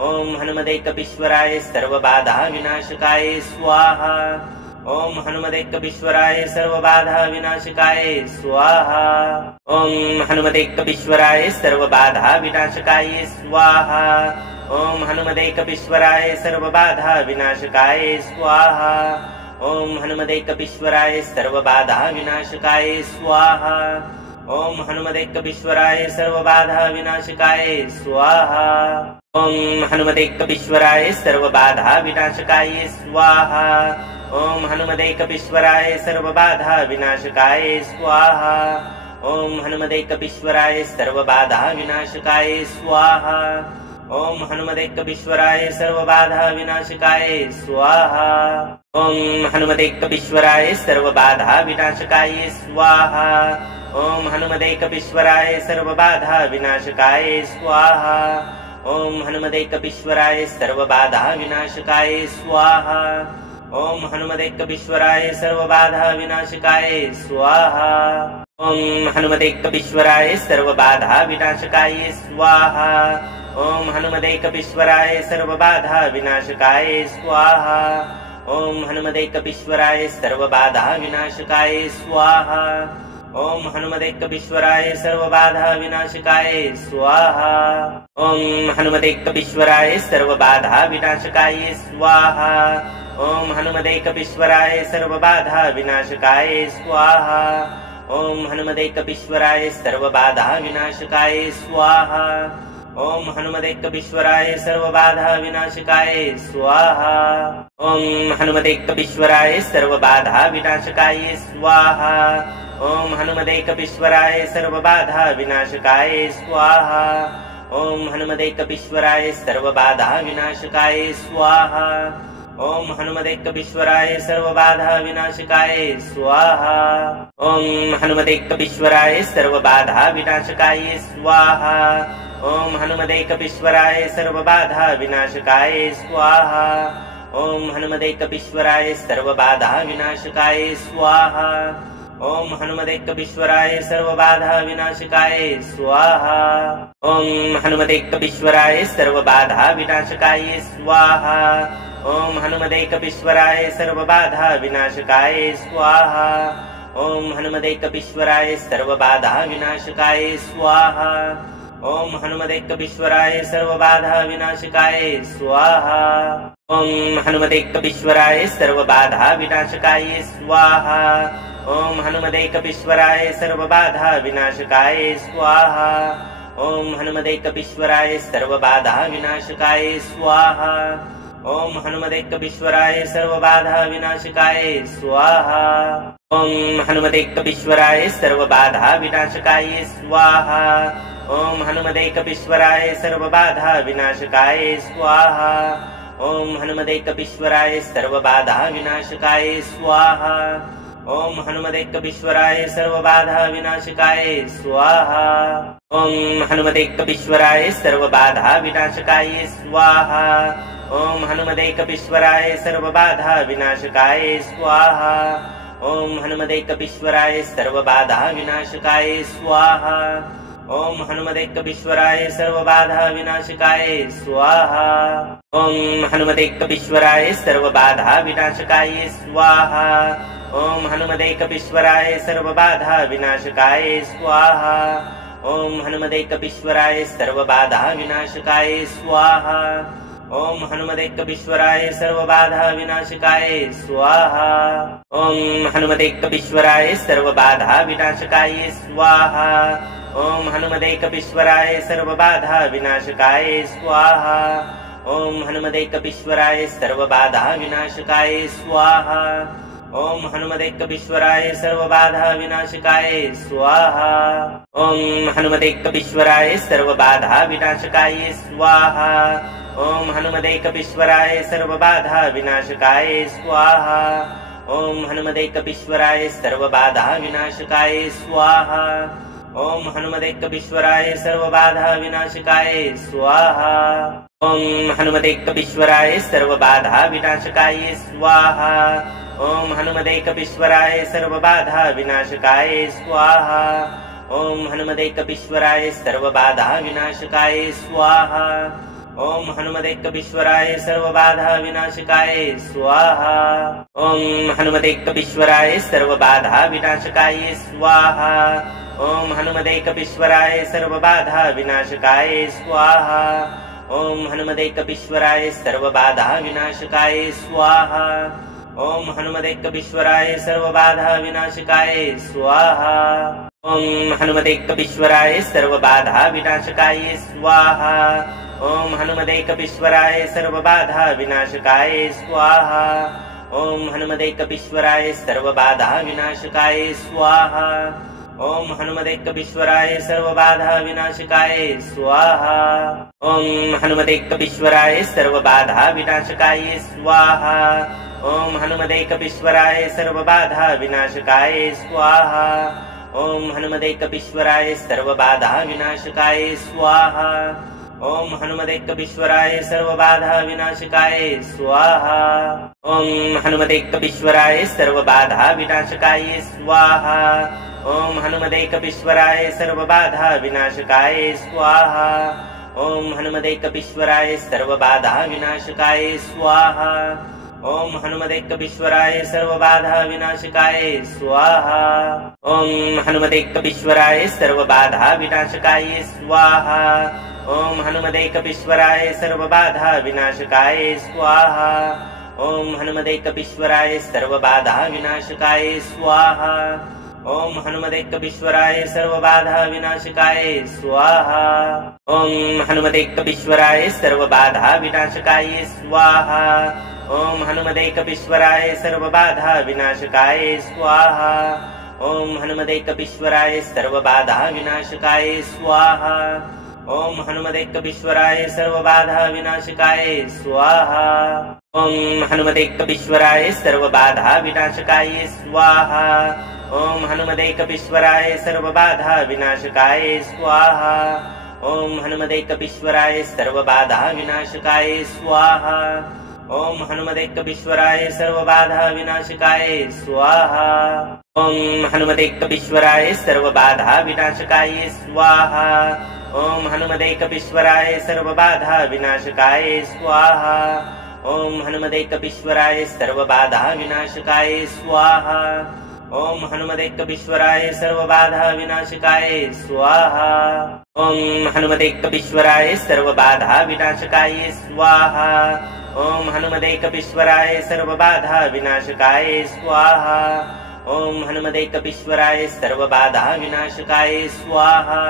ओम हनुमते कपीश्वराय सर्वबाधा विनाशकाय स्वाहा। ओम हनुमते कपीश्वराय सर्वबाधा विनाशकाय स्वाहा। ओम हनुमते कपीश्वराय सर्वबाधा विनाशकाय स्वाहा। ओम हनुमते कपीश्वराय सर्वबाधा विनाशकाय स्वाहा। ओम हनुमते कपीश्वराय सर्वबाधा विनाशकाय स्वाहा। ओम हनुमते कपीश्वराय सर्वबाधा विनाशकाय स्वाहा। ओम हनुमते कपीश्वराय सर्वबाधा विनाशकाय स्वाहा। ओम हनुमते कपीश्वराय सर्वबाधा विनाशकाय स्वाहा। ओम हनुमते कपीश्वराय सर्वबाधा विनाशकाय स्वाहा। ओम हनुमते कपीश्वराय सर्वबाधा विनाशकाय स्वाहा। ओम हनुमते कपीश्वराय सर्वबाधा विनाशकाय स्वाहा। ओम हनुमते कपीश्वराय सर्वबाधा विनाशकाय स्वाहा। ओम हनुमते कपीश्वराय सर्वबाधा विनाशकाय स्वाहा। ओम हनुमते कपीश्वराय सर्वबाधा विनाशकाय स्वाहा। ओम हनुमते कपीश्वराय सर्वबाधा विनाशकाय स्वाहा। ओम हनुमते कपीश्वराय सर्वबाधा विनाशकाय स्वाहा। ओम हनुमते कपीश्वराय सर्वबाधा विनाशकाय स्वाहा। ओम हनुमते कपीश्वराय सर्वबाधा विनाशकाय स्वाहा। ओम हनुमते कपीश्वराय सर्वबाधा विनाशकाय स्वाहा। ओम हनुमते कपीश्वराय सर्वबाधा विनाशकाय स्वाहा। ओम हनुमते कपीश्वराय सर्वबाधा विनाशकाय स्वाहा। ओम हनुमते कपीश्वराय सर्वबाधा विनाशकाय स्वाहा। ओम हनुमते कपीश्वराय सर्वबाधा विनाशकाय स्वाहा। ओम हनुमते कपीश्वराय सर्वबाधा विनाशकाय स्वाहा। ओम हनुमते कपीश्वराय सर्वबाधा विनाशकाय स्वाहा। ओम हनुमते कपीश्वराय सर्वबाधा विनाशकाय स्वाहा। ओम हनुमते कपीश्वराय सर्वबाधा विनाशकाय स्वाहा। ओम हनुमते कपीश्वराय सर्वबाधा विनाशकाय स्वाहा। ओम हनुमते कपीश्वराय सर्वबाधा विनाशकाय स्वाहा। ओम हनुमते कपीश्वराय सर्वबाधा विनाशकाय स्वाहा। ओम हनुमते कपीश्वराय सर्वबाधा विनाशकाय स्वाहा। ओम हनुमते कपीश्वराय सर्वबाधा विनाशकाय स्वाहा। ओम हनुमते कपीश्वराय सर्वबाधा विनाशकाय स्वाहा। ओम हनुमते कपीश्वराय सर्वबाधा विनाशकाय स्वाहा। ओम हनुमते कपीश्वराय सर्वबाधा विनाशकाय स्वाहा। ओम हनुमते कपीश्वराय सर्वबाधा विनाशकाय स्वाहा। ओम हनुमते कपीश्वराय सर्वबाधा विनाशकाय स्वाहा। ओम हनुमते कपीश्वराय सर्वबाधा विनाशकाय स्वाहा। ओम हनुमते कपीश्वराय सर्वबाधा विनाशकाय स्वाहा। ओम हनुमते कपीश्वराय सर्वबाधा विनाशकाय स्वाहा। ओम हनुमते कपीश्वराय सर्वबाधा विनाशकाय स्वाहा। ओम हनुमते कपीश्वराय सर्वबाधा विनाशकाय स्वाहा। ओम हनुमते कपीश्वराय सर्वबाधा विनाशकाय स्वाहा। ओम हनुमते कपीश्वराय सर्वबाधा विनाशकाय स्वाहा। ओम हनुमते कपीश्वराय सर्वबाधा विनाशकाय स्वाहा। ओम हनुमते कपीश्वराय सर्वबाधा विनाशकाय स्वाहा। ओम हनुमते कपीश्वराय सर्वबाधा विनाशकाय स्वाहा। ओम हनुमते कपीश्वराय सर्वबाधा विनाशकाय स्वाहा। ओम हनुमते कपीश्वराय सर्वबाधा विनाशकाय स्वाहा। ओम हनुमते कपीश्वराय सर्वबाधा विनाशकाय स्वाहा। ओम हनुमते कपीश्वराय सर्वबाधा विनाशकाय स्वाहा। ओम हनुमते कपीश्वराय सर्वबाधा विनाशकाय स्वाहा। ओम हनुमते कपीश्वराय सर्वबाधा विनाशकाय स्वाहा। ओम हनुमते कपीश्वराय सर्वबाधा विनाशकाय स्वाहा। ओम हनुमते कपीश्वराय सर्वबाधा विनाशकाय स्वाहा। ओम हनुमते कपीश्वराय सर्वबाधा विनाशकाय स्वाहा। ओम हनुमते कपीश्वराय सर्वबाधा विनाशकाय स्वाहा। ओम हनुमते कपीश्वराय सर्वबाधा विनाशकाय स्वाहा। ओम हनुमते कपीश्वराय सर्वबाधा विनाशकाय स्वाहा। ओम हनुमते कपीश्वराय सर्वबाधा विनाशकाय स्वाहा। ओम हनुमते कपीश्वराय सर्वबाधा विनाशकाय स्वाहा। ओम हनुमते कपीश्वराय सर्वबाधा विनाशकाय स्वाहा। ओम हनुमते कपीश्वराय सर्वबाधा विनाशकाय स्वाहा। ओम हनुमते कपीश्वराय सर्वबाधा विनाशकाय स्वाहा। ओम हनुमते कपीश्वराय सर्वबाधा विनाशकाय स्वाहा। ओम हनुमते कपीश्वराय सर्वबाधा विनाशकाय स्वाहा। ओम हनुमते कपीश्वराय सर्वबाधा विनाशकाय स्वाहा। ओम हनुमते कपीश्वराय सर्वबाधा विनाशकाय स्वाहा। ओम हनुमते कपीश्वराय सर्वबाधा विनाशकाय स्वाहा। ओम हनुमते कपीश्वराय सर्वबाधा विनाशकाय स्वाहा। ओम हनुमते कपीश्वराय सर्वबाधा विनाशकाय स्वाहा। ओम हनुमते कपीश्वराय सर्वबाधा विनाशकाय स्वाहा। ओम हनुमते कपीश्वराय सर्वबाधा विनाशकाय स्वाहा। ओम हनुमते कपीश्वराय सर्वबाधा विनाशकाय स्वाहा। ओम हनुमते कपीश्वराय सर्वबाधा विनाशकाय स्वाहा। ओम हनुमते कपीश्वराय सर्वबाधा विनाशकाय स्वाहा। ओम हनुमते कपीश्वराय सर्वबाधा विनाशकाय स्वाहा। ओम हनुमते कपीश्वराय सर्वबाधा विनाशकाय स्वाहा। ओम हनुमते कपीश्वराय सर्वबाधा विनाशकाय स्वाहा। ओम हनुमते कपीश्वराय सर्वबाधा विनाशकाय स्वाहा। ओम हनुमते कपीश्वराय सर्वबाधा विनाशकाय स्वाहा। ओम हनुमते कपीश्वराय सर्वबाधा विनाशकाय स्वाहा। ओम हनुमते कपीश्वराय सर्वबाधा विनाशकाय स्वाहा। ओम हनुमते कपीश्वराय सर्वबाधा विनाशकाय स्वाहा। ओम हनुमते कपीश्वराय सर्वबाधा विनाशकाय स्वाहा। ओम हनुमते कपीश्वराय सर्वबाधा विनाशकाय स्वाहा। ओम हनुमते कपीश्वराय सर्वबाधा विनाशकाय स्वाहा। ओम हनुमते कपीश्वराय सर्वबाधा विनाशकाय स्वाहा। ओम हनुमते कपीश्वराय सर्वबाधा विनाशकाय स्वाहा। ओम हनुमते कपीश्वराय सर्वबाधा विनाशकाय स्वाहा। ओम हनुमते कपीश्वराय सर्वबाधा विनाशकाय स्वाहा। ओम हनुमते कपीश्वराय सर्वबाधा विनाशकाय स्वाहा। ओम हनुमते कपीश्वराय सर्वबाधा विनाशकाय स्वाहा। ओम हनुमते कपीश्वराय सर्वबाधा विनाशकाय स्वाहा। ओम हनुमते कपीश्वराय सर्वबाधा विनाशकाय स्वाहा। ओम हनुमते कपीश्वराय सर्वबाधा विनाशकाय स्वाहा। ओम हनुमते कपीश्वराय सर्वबाधा विनाशकाय स्वाहा। ओम हनुमते कपीश्वराय सर्वबाधा विनाशकाय स्वाहा।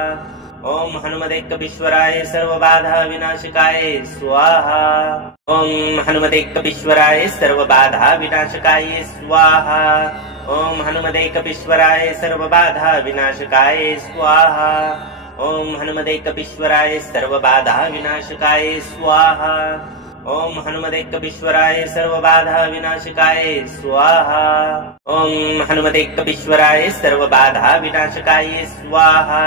ओम हनुमते कपीश्वराय सर्वबाधा विनाशकाय स्वाहा। ओम हनुमते कपीश्वराय सर्वबाधा विनाशकाय स्वाहा। ओम हनुमते कपीश्वराय सर्वबाधा विनाशकाय स्वाहा। ओम हनुमते कपीश्वराय सर्वबाधा विनाशकाय स्वाहा। ओम हनुमते कपीश्वराय सर्वबाधा विनाशकाय स्वाहा।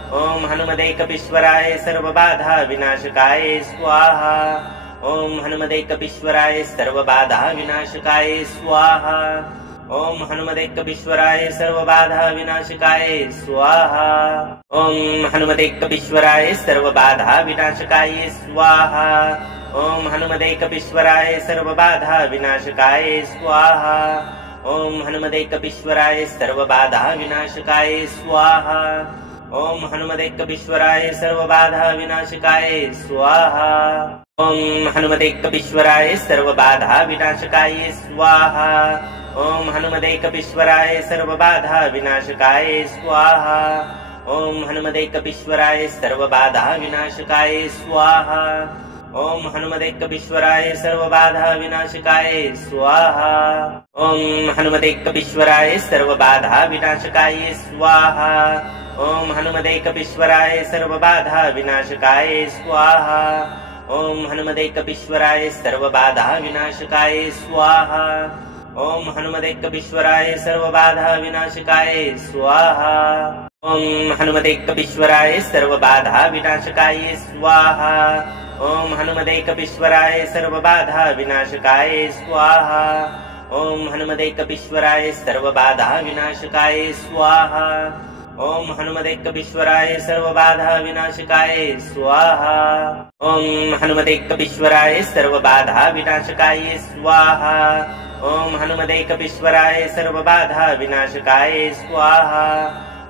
ओम हनुमते कपीश्वराय सर्वबाधा विनाशकाय स्वाहा। ओम हनुमते कपीश्वराय सर्वबाधा विनाशकाय स्वाहा। ओम हनुमते कपीश्वराय सर्वबाधा विनाशकाय स्वाहा। ओम हनुमते कपीश्वराय सर्वबाधा विनाशकाय स्वाहा। ओम हनुमते कपीश्वराय सर्वबाधा विनाशकाय स्वाहा। ओम हनुमते कपीश्वराय सर्वबाधा विनाशकाय स्वाहा। ओम हनुमते कपीश्वराय सर्वबाधा विनाशकाय स्वाहा। ओम हनुमते कपीश्वराय सर्वबाधा विनाशकाय स्वाहा। ओम हनुमते कपीश्वराय सर्वबाधा विनाशकाय स्वाहा। ओम हनुमते कपीश्वराय सर्वबाधा विनाशकाय स्वाहा। ओम हनुमदेकपीश्वराय सर्वबाधा विनाशकाय स्वाहा। ओम हनुमदेकपीश्वराय सर्वबाधा विनाशकाय स्वाहा। ओम हनुमदेकपीश्वराय सर्वबाधा विनाशकाय स्वाहा। ओम हनुमदेकपीश्वराय सर्वबाधा विनाशकाय स्वाहा। ओम हनुमदेकपीश्वराय सर्वबाधा विनाशकाय स्वाहा। ओम हनुमदेकपीश्वराय सर्वबाधा विनाशकाय स्वाहा। ओम हनुमदेकपीश्वराय सर्वबाधा विनाशकाय स्वाहा। ओम हनुमदेकपीश्वराय सर्वबाधा विनाशकाय स्वाहा। ओम हनुमदेकपीश्वराय सर्वबाधा विनाशकाय स्वाहा। ओम हनुमदेकपीश्वराय सर्वबाधा विनाशकाय स्वाहा। ओम हनुमदेकपीश्वराय सर्वबाधा विनाशकाय स्वाहा।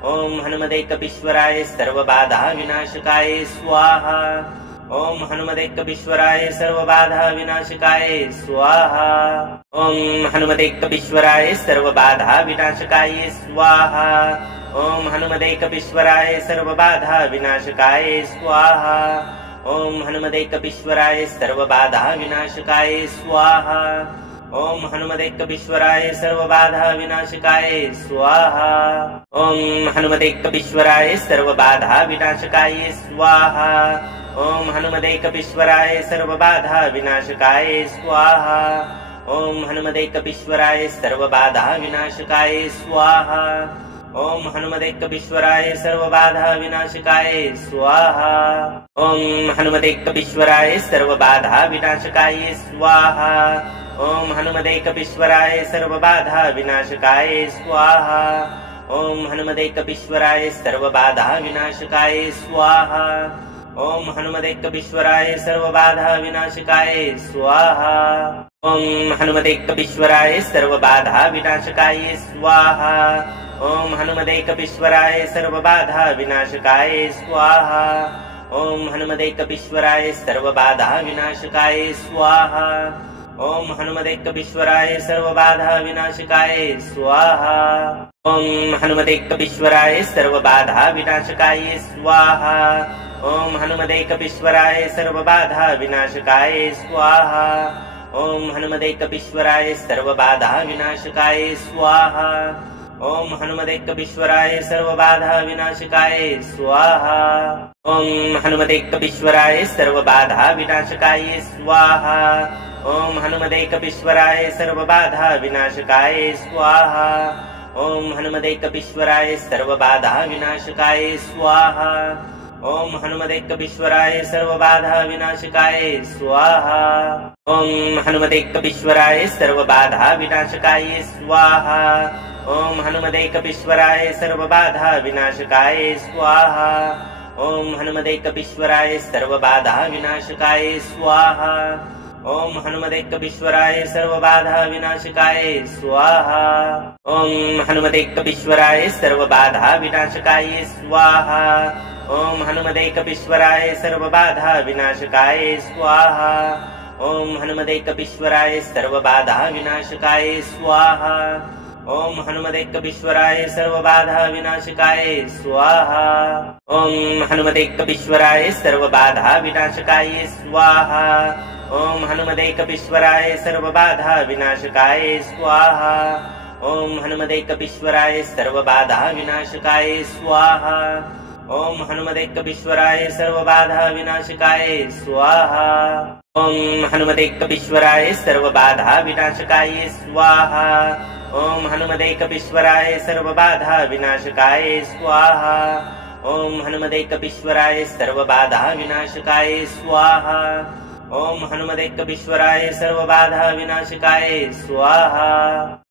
ओम हनुमदेकपीश्वराय सर्वबाधा विनाशकाय स्वाहा। ओम हनुमदेकपीश्वराय सर्वबाधा विनाशकाय स्वाहा। ओम हनुमदेकपीश्वराय सर्वबाधा विनाशकाय स्वाहा। ओम हनुमदेकपीश्वराय सर्वबाधा विनाशकाय स्वाहा। ओम हनुमदेकपीश्वराय सर्वबाधा विनाशकाय स्वाहा। ओम हनुमदेकपीश्वराय सर्वबाधा विनाशकाय स्वाहा। ओम हनुमदेकपीश्वराय सर्वबाधा विनाशकाय स्वाहा। ओम हनुमदेकपीश्वराय सर्वबाधा विनाशकाय स्वाहा। ओम हनुमदेकपीश्वराय सर्वबाधा विनाशकाय स्वाहा। ओम हनुमदेकपीश्वराय सर्वबाधा विनाशकाय स्वाहा। ओम हनुमदेकपीश्वराय सर्वबाधा विनाशकाय स्वाहा। ओम हनुमदेकपीश्वराय सर्वबाधा विनाशकाय स्वाहा। ओम हनुमदेकपीश्वराय सर्वबाधा विनाशकाय स्वाहा। ओम हनुमदेकपीश्वराय सर्वबाधा विनाशकाय स्वाहा। ओम हनुमदेकपीश्वराय सर्वबाधा विनाशकाय स्वाहा। ओम हनुमदेकपीश्वराय सर्वबाधा विनाशकाय स्वाहा। ओम हनुमदेकपीश्वराय सर्वबाधा विनाशकाय स्वाहा। ओम हनुमदेकपीश्वराय सर्वबाधा विनाशकाय स्वाहा। ओम हनुमदेकपीश्वराय सर्वबाधा विनाशकाय स्वाहा। ओम हनुमदेकपीश्वराय सर्वबाधा विनाशकाय स्वाहा। ओम हनुमदेकपीश्वराय सर्वबाधा विनाशकाय स्वाहा। ओम हनुमदेकपीश्वराय सर्वबाधा विनाशकाय स्वाहा। ओम हनुमदेकपीश्वराय सर्वबाधा विनाशकाय स्वाहा। ओम हनुमदेकपीश्वराय सर्वबाधा विनाशकाय स्वाहा। ओम हनुमदेकपीश्वराय सर्वबाधा विनाशकाय स्वाहा। ओम हनुमदेकपीश्वराय सर्वबाधा विनाशकाय स्वाहा। ओम हनुमदेकपीश्वराय सर्वबाधा विनाशकाय स्वाहा। ओम हनुमदेकपीश्वराय सर्वबाधा विनाशकाय स्वाहा। ओम हनुमदेकपीश्वराय सर्वबाधा विनाशकाय स्वाहा। ओम हनुमदेकपीश्वराय सर्वबाधा विनाशकाय स्वाहा। ओम हनुमदेकपीश्वराय सर्वबाधा विनाशकाय स्वाहा। ओम हनुमदेकपीश्वराय सर्वबाधा विनाशकाय स्वाहा। ओम हनुमदेकपीश्वराय सर्वबाधा विनाशकाय स्वाहा। ओम हनुमदेकपीश्वराय सर्वबाधा विनाशकाय स्वाहा। ओम हनुमदेकपीश्वराय सर्वबाधा विनाशकाय स्वाहा। ओम हनुमदेकपीश्वराय सर्वबाधा विनाशकाय स्वाहा। ओम हनुमदेकपीश्वराय सर्वबाधा विनाशकाय स्वाहा। ओम हनुमदेकपीश्वराय सर्वबाधा विनाशकाय स्वाहा। ओम हनुमदेकपीश्वराय सर्वबाधा विनाशकाय स्वाहा। ओम हनुमदेकपीश्वराय सर्वबाधा विनाशकाय स्वाहा। ओम हनुमदेकपीश्वराय सर्वबाधा विनाशकाय स्वाहा। ओम हनुमदेकपीश्वराय सर्वबाधा विनाशकाय स्वाहा।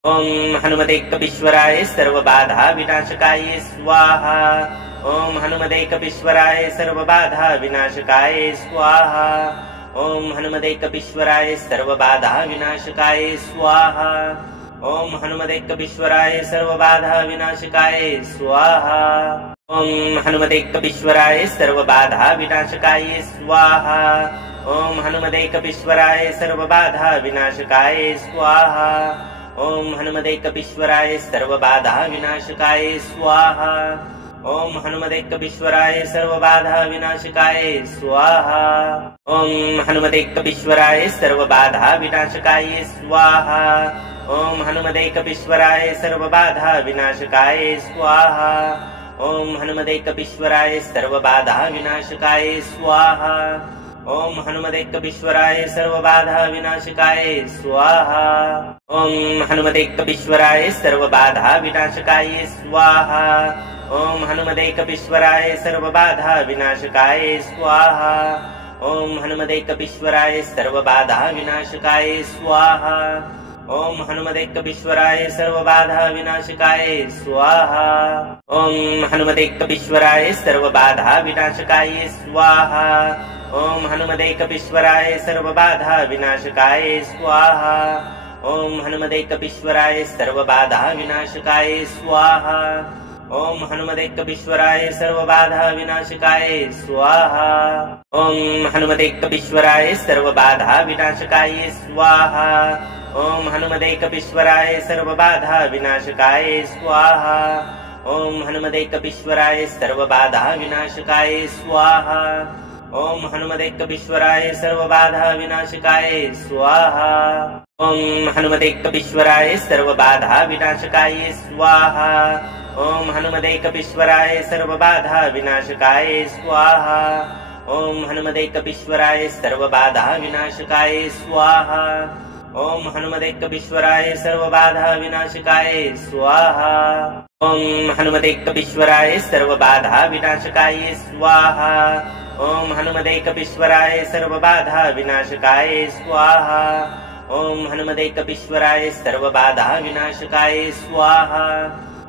ओम हनुमदेकपीश्वराय सर्वबाधा विनाशकाय स्वाहा। ओम हनुमदेकपीश्वराय सर्वबाधा विनाशकाय स्वाहा। ओम हनुमदेकपीश्वराय सर्वबाधा विनाशकाय स्वाहा। ओम हनुमदेकपीश्वराय सर्वबाधा विनाशकाय स्वाहा। ओम हनुमदेकपीश्वराय सर्वबाधा विनाशकाय स्वाहा। ओम हनुमदेकपीश्वराय सर्वबाधा विनाशकाय स्वाहा। ओम हनुमदेकपीश्वराय सर्वबाधा विनाशकाय स्वाहा। ओम हनुमतेकवीश्वराय सर्वबाधा विनाशकाय स्वाहा। ओम हनुमतेकवीश्वराय सर्वबाधा विनाशकाय स्वाहा। ओम हनुमतेकवीश्वराय सर्वबाधा विनाशकाय स्वाहा। ओम हनुमतेकवीश्वराय सर्वबाधा विनाशकाय स्वाहा। ओम हनुमतेकवीश्वराय सर्वबाधा विनाशकाय स्वाहा। ओम हनुमतेकवीश्वराय सर्वबाधा विनाशकाय स्वाहा। ओम हनुमतेकवीश्वराय सर्वबाधा विनाशकाय स्वाहा। ओम हनुमतेकवीश्वराय सर्वबाधा विनाशकाय स्वाहा। ओम हनुमतेकवीश्वराय सर्वबाधा विनाशकाय स्वाहा। ओम हनुमतेकवीश्वराय सर्वबाधा विनाशकाय स्वाहा। ओम हनुमतेकवीश्वराय सर्वबाधा विनाशकाय स्वाहा। ओम हनुमतेकवीश्वराय सर्वबाधा विनाशकाय स्वाहा। ओम हनुमतेकवीश्वराय सर्वबाधा विनाशकाय स्वाहा। ओम हनुमतेकवीश्वराय सर्वबाधा विनाशकाय स्वाहा। ओम हनुमतेकवीश्वराय सर्वबाधा विनाशकाय स्वाहा। ओम हनुमतेकवीश्वराय सर्वबाधा विनाशकाय स्वाहा। ओम हनुमतेकवीश्वराय सर्वबाधा विनाशकाय स्वाहा। ओम हनुमतेकवीश्वराय सर्वबाधा विनाशकाय स्वाहा। ओम हनुमतेकवीश्वराय सर्वबाधा विनाशकाय स्वाहा। ओम हनुमतेकवीश्वराय सर्वबाधा विनाशकाय स्वाहा। ओम हनुमतेकवीश्वराय सर्वबाधा विनाशकाय स्वाहा। ओम हनुमतेकवीश्वराय सर्वबाधा विनाशकाय स्वाहा। ओम हनुमतेकवीश्वराय सर्वबाधा विनाशकाय स्वाहा। ओम हनुमतेकवीश्वराय सर्वबाधा विनाशकाय स्वाहा।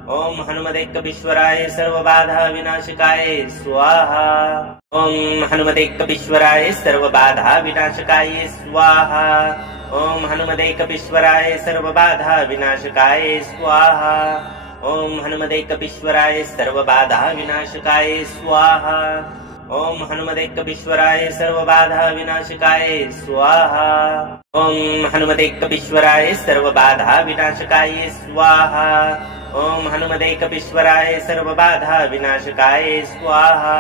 ओम हनुमतेकवीश्वराय सर्वबाधा विनाशकाय स्वाहा। ओम हनुमतेकवीश्वराय सर्वबाधा विनाशकाय स्वाहा। ओम हनुमतेकवीश्वराय सर्वबाधा विनाशकाय स्वाहा। ओम हनुमतेकवीश्वराय सर्वबाधा विनाशकाय स्वाहा। ओम हनुमतेकवीश्वराय सर्वबाधा विनाशकाय स्वाहा। ओम हनुमतेकवीश्वराय सर्वबाधा विनाशकाय स्वाहा। ओम हनुमतेकवीश्वराय सर्वबाधा विनाशकाय स्वाहा।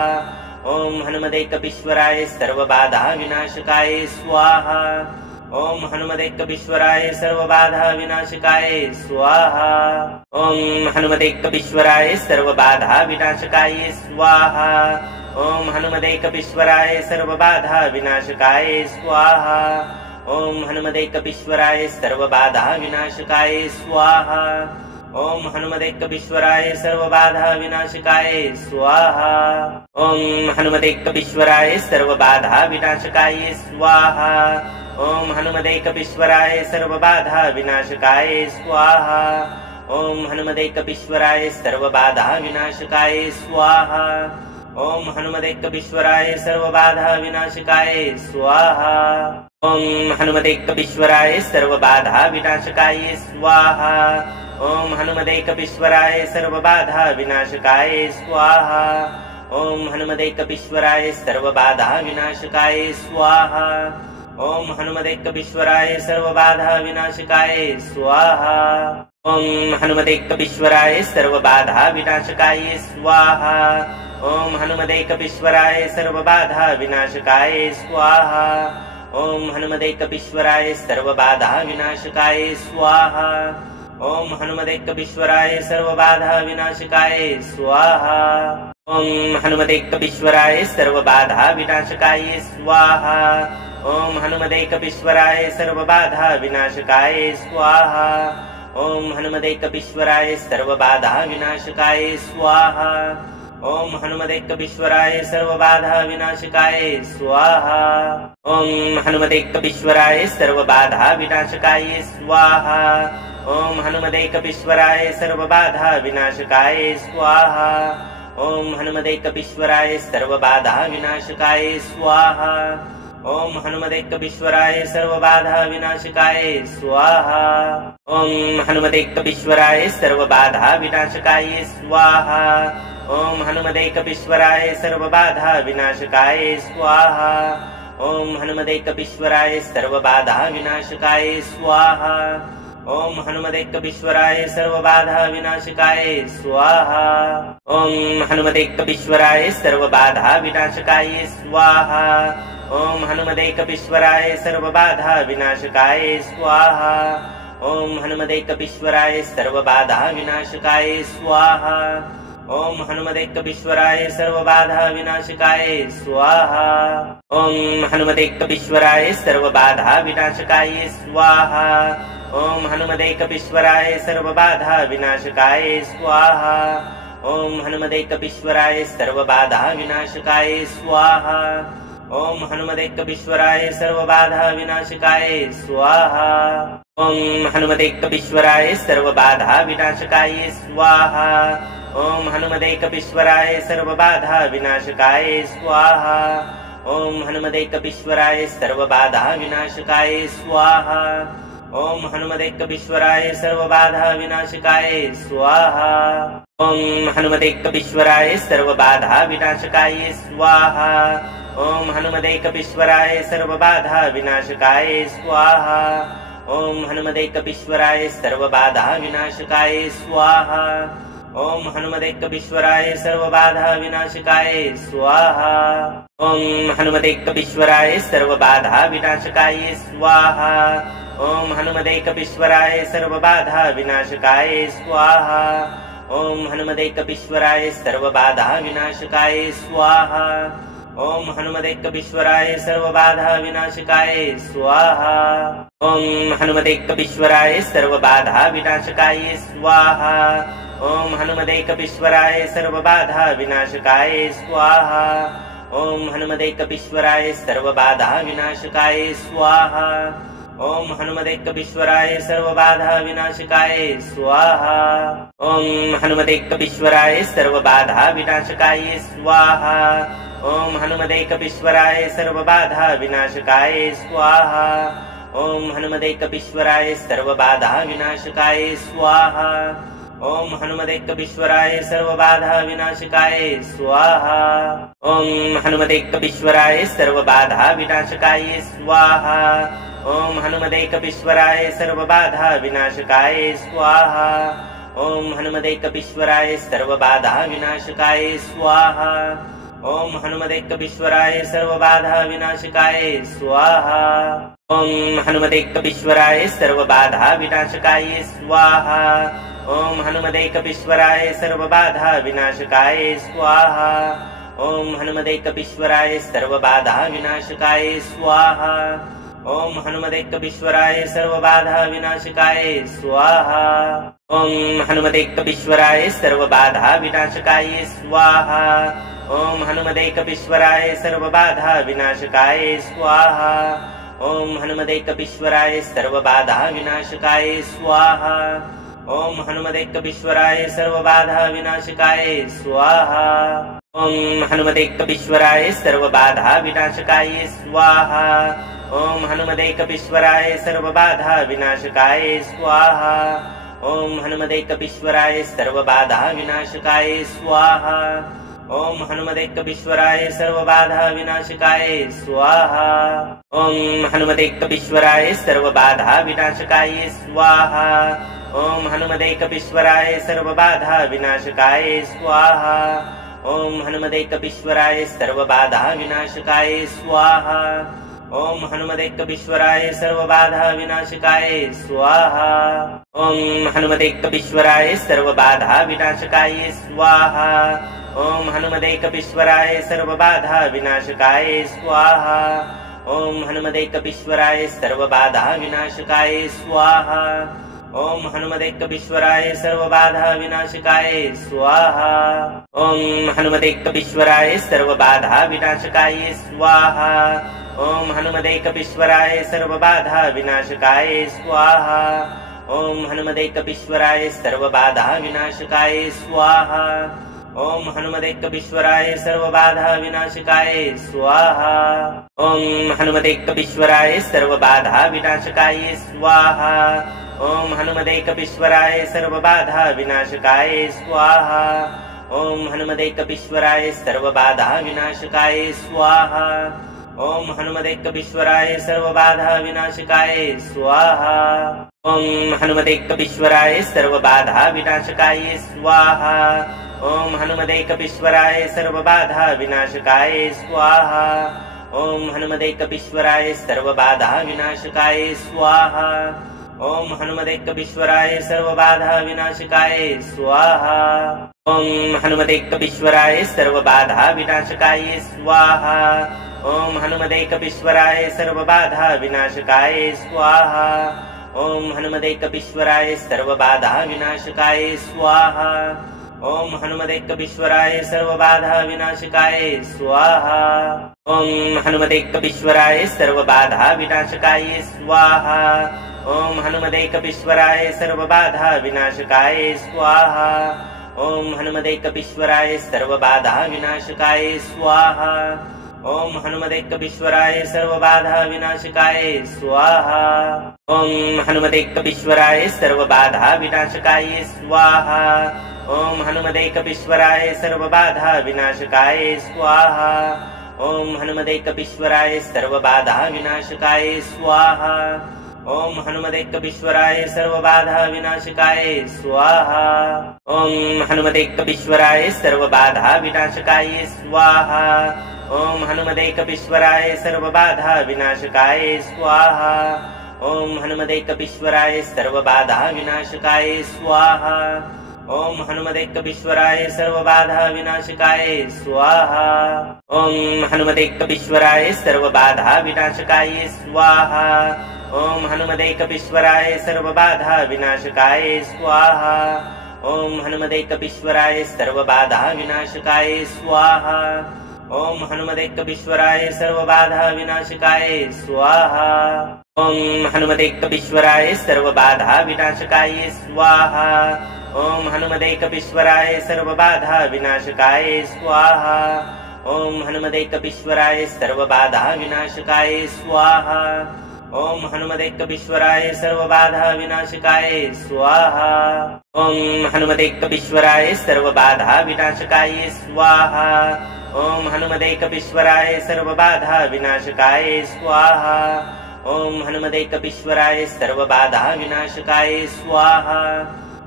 ओम हनुमतेकवीश्वराय सर्वबाधा विनाशकाय स्वाहा। ओम हनुमतेकवीश्वराय सर्वबाधा विनाशकाय स्वाहा। ओम हनुमतेकवीश्वराय सर्वबाधा विनाशकाय स्वाहा। ओम हनुमतेकवीश्वराय सर्वबाधा विनाशकाय स्वाहा। ओम हनुमतेकवीश्वराय सर्वबाधा विनाशकाय स्वाहा। ओम हनुमतेकवीश्वराय सर्वबाधा विनाशकाय स्वाहा। ओम हनुमतेकवीश्वराय सर्वबाधा विनाशकाय स्वाहा। ओम हनुमतेकवीश्वराय सर्वबाधा विनाशकाय स्वाहा। ओम हनुमतेकवीश्वराय सर्वबाधा विनाशकाय स्वाहा। ओम हनुमतेकवीश्वराय सर्वबाधा विनाशकाय स्वाहा। ओम हनुमतेकवीश्वराय सर्वबाधा विनाशकाय स्वाहा। ओम हनुमतेकवीश्वराय सर्वबाधा विनाशकाय स्वाहा। ओम हनुमतेकवीश्वराय सर्वबाधा विनाशकाय स्वाहा। ओम हनुमतेकवीश्वराय सर्वबाधा विनाशकाय स्वाहा। ओम हनुमतेकवीश्वराय सर्वबाधा विनाशकाय स्वाहा। ओम हनुमतेकवीश्वराय सर्वबाधा विनाशकाय स्वाहा। ओम हनुमतेकवीश्वराय सर्वबाधा विनाशकाय स्वाहा। ओम हनुमतेकवीश्वराय सर्वबाधा विनाशकाय स्वाहा। ओम हनुमतेकवीश्वराय सर्वबाधा विनाशकाय स्वाहा। ओम हनुमतेकवीश्वराय सर्वबाधा विनाशकाय स्वाहा। ओम हनुमतेकवीश्वराय सर्वबाधा विनाशकाय स्वाहा। ओम हनुमतेकवीश्वराय सर्वबाधा विनाशकाय स्वाहा। ओम हनुमतेकवीश्वराय सर्वबाधा विनाशकाय स्वाहा। ओम हनुमतेकवीश्वराय सर्वबाधा विनाशकाय स्वाहा। ओम हनुमतेकवीश्वराय सर्वबाधा विनाशकाय स्वाहा। ओम हनुमतेकवीश्वराय सर्वबाधा विनाशकाय स्वाहा। ओम हनुमतेकवीश्वराय सर्वबाधा विनाशकाय स्वाहा। ओम हनुमतेकवीश्वराय सर्वबाधा विनाशकाय स्वाहा। ओम हनुमतेकवीश्वराय सर्वबाधा विनाशकाय स्वाहा। ओम हनुमते कपीश्वराय सर्वबाधा विनाशकाय स्वाहा। ओम हनुमते कपीश्वराय सर्वबाधा विनाशकाय स्वाहा। ओम हनुमते कपीश्वराय सर्वबाधा विनाशकाय स्वाहा। ओम हनुमते कपीश्वराय सर्वबाधा विनाशकाय स्वाहा। ओम हनुमते कपीश्वराय सर्वबाधा विनाशकाय स्वाहा। ओम हनुमते कपीश्वराय सर्वबाधा विनाशकाय स्वाहा। ओम हनुमते कपीश्वराय सर्वबाधा विनाशकाय स्वाहा। ओम हनुमते कपीश्वराय सर्वबाधा विनाशकाय स्वाहा। ओम हनुमते कपीश्वराय सर्वबाधा विनाशकाय स्वाहा। ओम हनुमते कपीश्वराय सर्वबाधा विनाशकाय स्वाहा। ओम हनुमते कपीश्वराय सर्वबाधा विनाशकाय स्वाहा। ओम हनुमते कपीश्वराय सर्वबाधा विनाशकाय स्वाहा। ओम हनुमते कपीश्वराय सर्वबाधा विनाशकाय स्वाहा। ओम हनुमते कपीश्वराय सर्वबाधा विनाशकाय स्वाहा। ओम हनुमते कपीश्वराय सर्वबाधा विनाशकाय स्वाहा। ओम हनुमते कपीश्वराय सर्वबाधा विनाशकाय स्वाहा। ओम हनुमते कपीश्वराय सर्वबाधा विनाशकाय स्वाहा। ओम हनुमते कपीश्वराय सर्वबाधा विनाशकाय स्वाहा। ओम हनुमते कपीश्वराय सर्वबाधा विनाशकाय स्वाहा। ओम हनुमते कपीश्वराय सर्वबाधा विनाशकाय स्वाहा। ओम हनुमते कपीश्वराय सर्वबाधा विनाशकाय स्वाहा। ओम हनुमते कपीश्वराय सर्वबाधा विनाशकाय स्वाहा। ओम हनुमते कपीश्वराय सर्वबाधा विनाशकाय स्वाहा। ओम हनुमते कपीश्वराय सर्वबाधा विनाशकाय स्वाहा। ओम हनुमते कपीश्वराय सर्वबाधा विनाशकाय स्वाहा। ओम हनुमते कपीश्वराय सर्वबाधा विनाशकाय स्वाहा। ओम हनुमते कपीश्वराय सर्वबाधा विनाशकाय स्वाहा। ओम हनुमते कपीश्वराय सर्वबाधा विनाशकाय स्वाहा। ओम हनुमते कपीश्वराय सर्वबाधा विनाशकाय स्वाहा। ओम हनुमते कपीश्वराय सर्वबाधा विनाशकाय स्वाहा। ओम हनुमते कपीश्वराय सर्वबाधा विनाशकाय स्वाहा। ओम हनुमते कपीश्वराय सर्वबाधा विनाशकाय स्वाहा। ओम हनुमते कपीश्वराय सर्वबाधा विनाशकाय स्वाहा। ओम हनुमते कपीश्वराय सर्वबाधा विनाशकाय स्वाहा। ओम हनुमते कपीश्वराय सर्वबाधा विनाशकाय स्वाहा। ओम हनुमते कपीश्वराय सर्वबाधा विनाशकाय स्वाहा। ओम हनुमते कपीश्वराय सर्वबाधा विनाशकाय स्वाहा। ओम हनुमते कपीश्वराय सर्वबाधा विनाशकाय स्वाहा। ओम हनुमते कपीश्वराय सर्वबाधा विनाशकाय स्वाहा। ओम हनुमते कपीश्वराय सर्वबाधा विनाशकाय स्वाहा। ओम हनुमते कपीश्वराय सर्वबाधा विनाशकाय स्वाहा। ओम हनुमते कपीश्वराय सर्वबाधा विनाशकाय स्वाहा। ओम हनुमते कपीश्वराय सर्वबाधा विनाशकाय स्वाहा। ओम हनुमते कपीश्वराय सर्वबाधा विनाशकाय स्वाहा। ओम हनुमते कपीश्वराय सर्वबाधा विनाशकाय स्वाहा। ओम हनुमते कपीश्वराय सर्वबाधा विनाशकाय स्वाहा। ओम हनुमते कपीश्वराय सर्वबाधा विनाशकाय स्वाहा। ओम हनुमते कपीश्वराय सर्वबाधा विनाशकाय स्वाहा। ओम हनुमते कपीश्वराय सर्वबाधा विनाशकाय स्वाहा। ओम हनुमते कपीश्वराय सर्वबाधा विनाशकाय स्वाहा। ओम हनुमते कपीश्वराय सर्वबाधा विनाशकाय स्वाहा। ओम हनुमते कपीश्वराय सर्वबाधा विनाशकाय स्वाहा। ओम हनुमते कपीश्वराय सर्वबाधा विनाशकाय स्वाहा। ओम हनुमते कपीश्वराय सर्वबाधा विनाशकाय स्वाहा। ओम हनुमते कपीश्वराय सर्वबाधा विनाशकाय स्वाहा। ओम हनुमते कपीश्वराय सर्वबाधा विनाशकाय स्वाहा। ओम हनुमते कपीश्वराय सर्वबाधा विनाशकाय स्वाहा। ओम हनुमते कपीश्वराय सर्वबाधा विनाशकाय स्वाहा। ओम हनुमते कपीश्वराय सर्वबाधा विनाशकाय स्वाहा। ओम हनुमते कपीश्वराय सर्वबाधा विनाशकाय स्वाहा। ओम हनुमते कपीश्वराय सर्वबाधा विनाशकाय स्वाहा। ओम हनुमते कपीश्वराय सर्वबाधा विनाशकाय स्वाहा। ओम हनुमते कपीश्वराय सर्वबाधा विनाशकाय स्वाहा। ओम हनुमते कपीश्वराय सर्वबाधा विनाशकाय स्वाहा। ओम हनुमते कपीश्वराय सर्वबाधा विनाशकाय स्वाहा। ओम हनुमते कपीश्वराय सर्वबाधा विनाशकाय स्वाहा। ओम हनुमते कपीश्वराय सर्वबाधा विनाशकाय स्वाहा। ओम हनुमते कपीश्वराय सर्वबाधा विनाशकाय स्वाहा। ओम हनुमते कपीश्वराय सर्वबाधा विनाशकाय स्वाहा। ओम हनुमते कपीश्वराय सर्वबाधा विनाशकाय स्वाहा। ओम हनुमते कपीश्वराय सर्वबाधा विनाशकाय स्वाहा। ओम हनुमते कपीश्वराय सर्वबाधा विनाशकाय स्वाहा। ओम हनुमते कपीश्वराय सर्वबाधा विनाशकाय स्वाहा। ओम हनुमते कपीश्वराय सर्वबाधा विनाशकाय स्वाहा। ओम हनुमते कपीश्वराय सर्वबाधा विनाशकाय स्वाहा। ओम हनुमते कपीश्वराय सर्वबाधा विनाशकाय स्वाहा। ओम हनुमते कपीश्वराय सर्वबाधा विनाशकाय स्वाहा। ओम हनुमते कपीश्वराय सर्वबाधा विनाशकाय स्वाहा। ओम हनुमते कपीश्वराय सर्वबाधा विनाशकाय स्वाहा। ओम हनुमते कपीश्वराय सर्वबाधा विनाशकाय स्वाहा। ओम हनुमते कपीश्वराय सर्वबाधा विनाशकाय स्वाहा। ओम हनुमते कपीश्वराय सर्वबाधा विनाशकाय स्वाहा। ओम हनुमते कपीश्वराय सर्वबाधा विनाशकाय स्वाहा। ओम हनुमते कपीश्वराय सर्वबाधा विनाशकाय स्वाहा। ओम हनुमते कपीश्वराय सर्वबाधा विनाशकाय स्वाहा। ओम हनुमते कपीश्वराय सर्वबाधा विनाशकाय स्वाहा। ओम हनुमते कपीश्वराय सर्वबाधा विनाशकाय स्वाहा। ओम हनुमते कपीश्वराय सर्वबाधा विनाशकाय स्वाहा। ओम हनुमते कपीश्वराय सर्वबाधा विनाशकाय स्वाहा। ओम हनुमते कपीश्वराय सर्वबाधा विनाशकाय स्वाहा। ओम हनुमते कपीश्वराय सर्वबाधा विनाशकाय स्वाहा। ओम हनुमते कपीश्वराय सर्वबाधा विनाशकाय स्वाहा।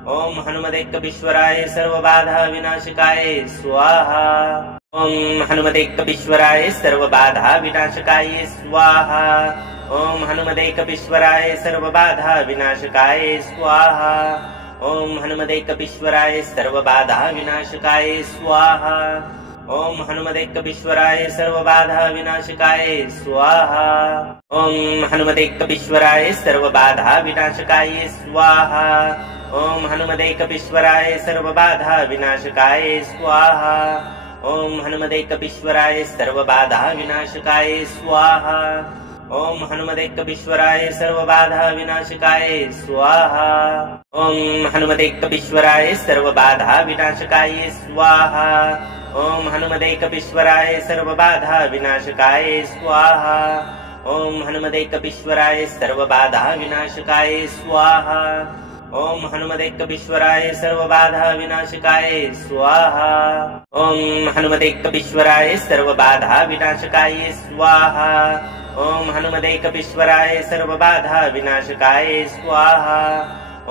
ओम हनुमते कपीश्वराय सर्वबाधा विनाशकाय स्वाहा। ओम हनुमते कपीश्वराय सर्वबाधा विनाशकाय स्वाहा। ओम हनुमते कपीश्वराय सर्वबाधा विनाशकाय स्वाहा। ओम हनुमते कपीश्वराय सर्वबाधा विनाशकाय स्वाहा। ओम हनुमते कपीश्वराय सर्वबाधा विनाशकाय स्वाहा। ओम हनुमते कपीश्वराय सर्वबाधा विनाशकाय स्वाहा। ओम हनुमते कपीश्वराय सर्वबाधा विनाशकाय स्वाहा। ओम हनुमते कपीश्वराय सर्वबाधा विनाशकाय स्वाहा। ओम हनुमते कपीश्वराय सर्वबाधा विनाशकाय स्वाहा। ओम हनुमते कपीश्वराय सर्वबाधा विनाशकाय स्वाहा। ओम हनुमते कपीश्वराय सर्वबाधा विनाशकाय स्वाहा। ओम हनुमते कपीश्वराय सर्वबाधा विनाशकाय स्वाहा। ओम हनुमते कपीश्वराय सर्वबाधा विनाशकाय स्वाहा। ओम हनुमते कपीश्वराय सर्वबाधा विनाशकाय स्वाहा। ओम हनुमते कपीश्वराय सर्वबाधा विनाशकाय स्वाहा।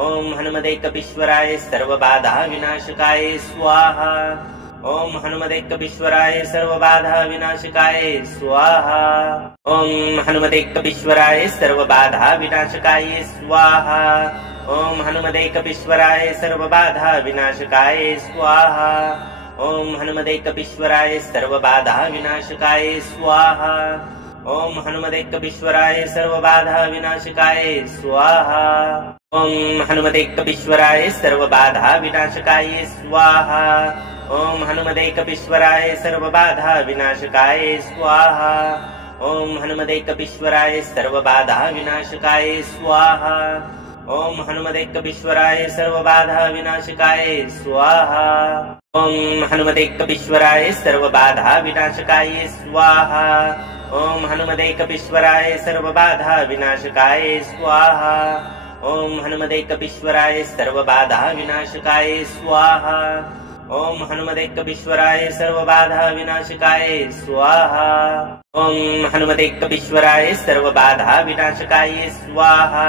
ओम हनुमते कपीश्वराय सर्वबाधा विनाशकाय स्वाहा। ओम हनुमते कपीश्वराय सर्वबाधा विनाशकाय स्वाहा। ओम हनुमते कपीश्वराय सर्वबाधा विनाशकाय स्वाहा। ओम हनुमते कपीश्वराय सर्वबाधा विनाशकाय स्वाहा। ओम हनुमते कपीश्वराय सर्वबाधा विनाशकाय स्वाहा। ओम हनुमते कपीश्वराय सर्वबाधा विनाशकाय स्वाहा। ओम हनुमते कपीश्वराय सर्वबाधा विनाशकाय स्वाहा। ओम हनुमते कपीश्वराय सर्वबाधा विनाशकाय स्वाहा। ओम हनुमते कपीश्वराय सर्वबाधा विनाशकाय स्वाहा। ओम हनुमते कपीश्वराय सर्वबाधा विनाशकाय स्वाहा। ओम हनुमते कपीश्वराय सर्वबाधा विनाशकाय स्वाहा। ओम हनुमते कपीश्वराय सर्वबाधा विनाशकाय स्वाहा। ओम हनुमते कपीश्वराय सर्वबाधा विनाशकाय स्वाहा। ओम हनुमतेकपीश्वराय सर्वबाधा विनाशकाय स्वाहा। ओम हनुमतेकपीश्वराय सर्वबाधा विनाशकाय स्वाहा।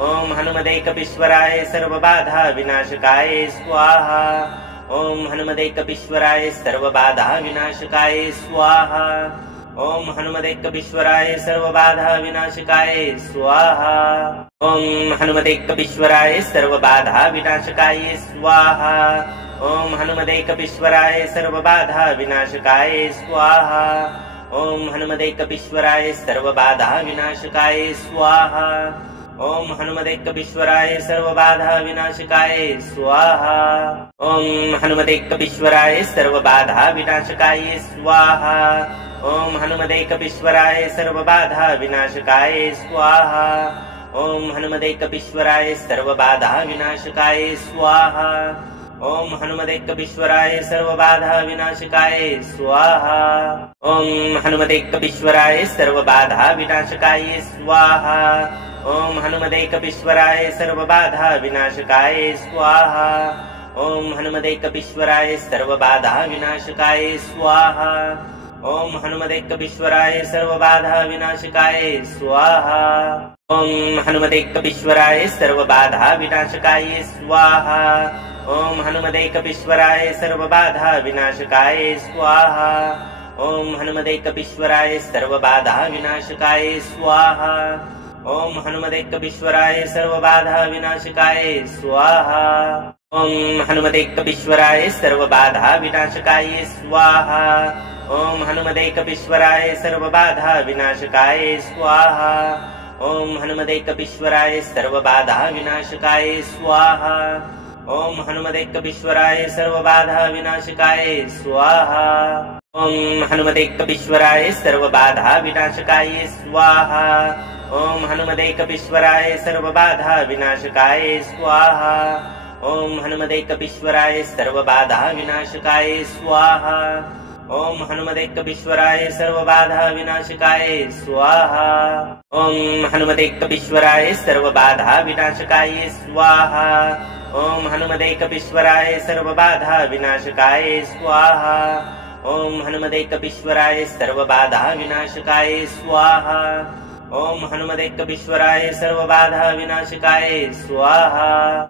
ओम हनुमतेकपीश्वराय सर्वबाधा विनाशकाय स्वाहा। ओम हनुमतेकपीश्वराय सर्वबाधा विनाशकाय स्वाहा। ओम हनुमतेकपीश्वराय सर्वबाधा विनाशकाय स्वाहा। ओम हनुमतेकपीश्वराय सर्वबाधा विनाशकाय स्वाहा। ओम हनुमतेकपीश्वराय सर्वबाधा विनाशकाय स्वाहा। ओम हनुमतेकपीश्वराय सर्वबाधा विनाशकाय स्वाहा। ओम हनुमतेकपीश्वराय सर्वबाधा विनाशकाय स्वाहा। ओम हनुमतेकपीश्वराय सर्वबाधा विनाशकाय स्वाहा। ओम हनुमतेकपीश्वराय सर्वबाधा विनाशकाय स्वाहा। ओम हनुमतेकपीश्वराय सर्वबाधा विनाशकाय स्वाहा। ओम हनुमतेकपीश्वराय सर्वबाधा विनाशकाय स्वाहा। ओम हनुमतेकपीश्वराय सर्वबाधा विनाशकाय स्वाहा। ओम हनुमतेकपीश्वराय सर्वबाधा विनाशकाय स्वाहा। ओम हनुमतेकपीश्वराय सर्वबाधा विनाशकाय स्वाहा। ओम हनुमतेकपीश्वराय सर्वबाधा विनाशकाय स्वाहा। ओम हनुमतेकपीश्वराय सर्वबाधा विनाशकाय स्वाहा। ओम हनुमतेकपीश्वराय सर्वबाधा विनाशकाय स्वाहा। ओम हनुमतेकपीश्वराय सर्वबाधा विनाशकाय स्वाहा। ओम हनुमतेकपीश्वराय सर्वबाधा विनाशकाय स्वाहा। ओम हनुमतेकपीश्वराय सर्वबाधा विनाशकाय स्वाहा। ओम हनुमतेकपीश्वराय सर्वबाधा विनाशकाय स्वाहा। ओम हनुमतेकपीश्वराय सर्वबाधा विनाशकाय स्वाहा। ओम हनुमतेकपीश्वराय सर्वबाधा विनाशकाय स्वाहा। ओम हनुमतेकपीश्वराय सर्वबाधा विनाशकाय स्वाहा। ओम हनुमतेकपीश्वराय सर्वबाधा विनाशकाय स्वाहा। ओम हनुमतेकपीश्वराय सर्वबाधा विनाशकाय स्वाहा। ओम हनुमतेकपीश्वराय सर्वबाधा विनाशकाय स्वाहा। ओम हनुमतेकपीश्वराय सर्वबाधा विनाशकाय स्वाहा। ओम हनुमतेकपीश्वराय सर्वबाधा विनाशकाय स्वाहा। ओम हनुमतेकपीश्वराय सर्वबाधा विनाशकाय स्वाहा। ओम हनुमतेकपीश्वराय सर्वबाधा विनाशकाय स्वाहा।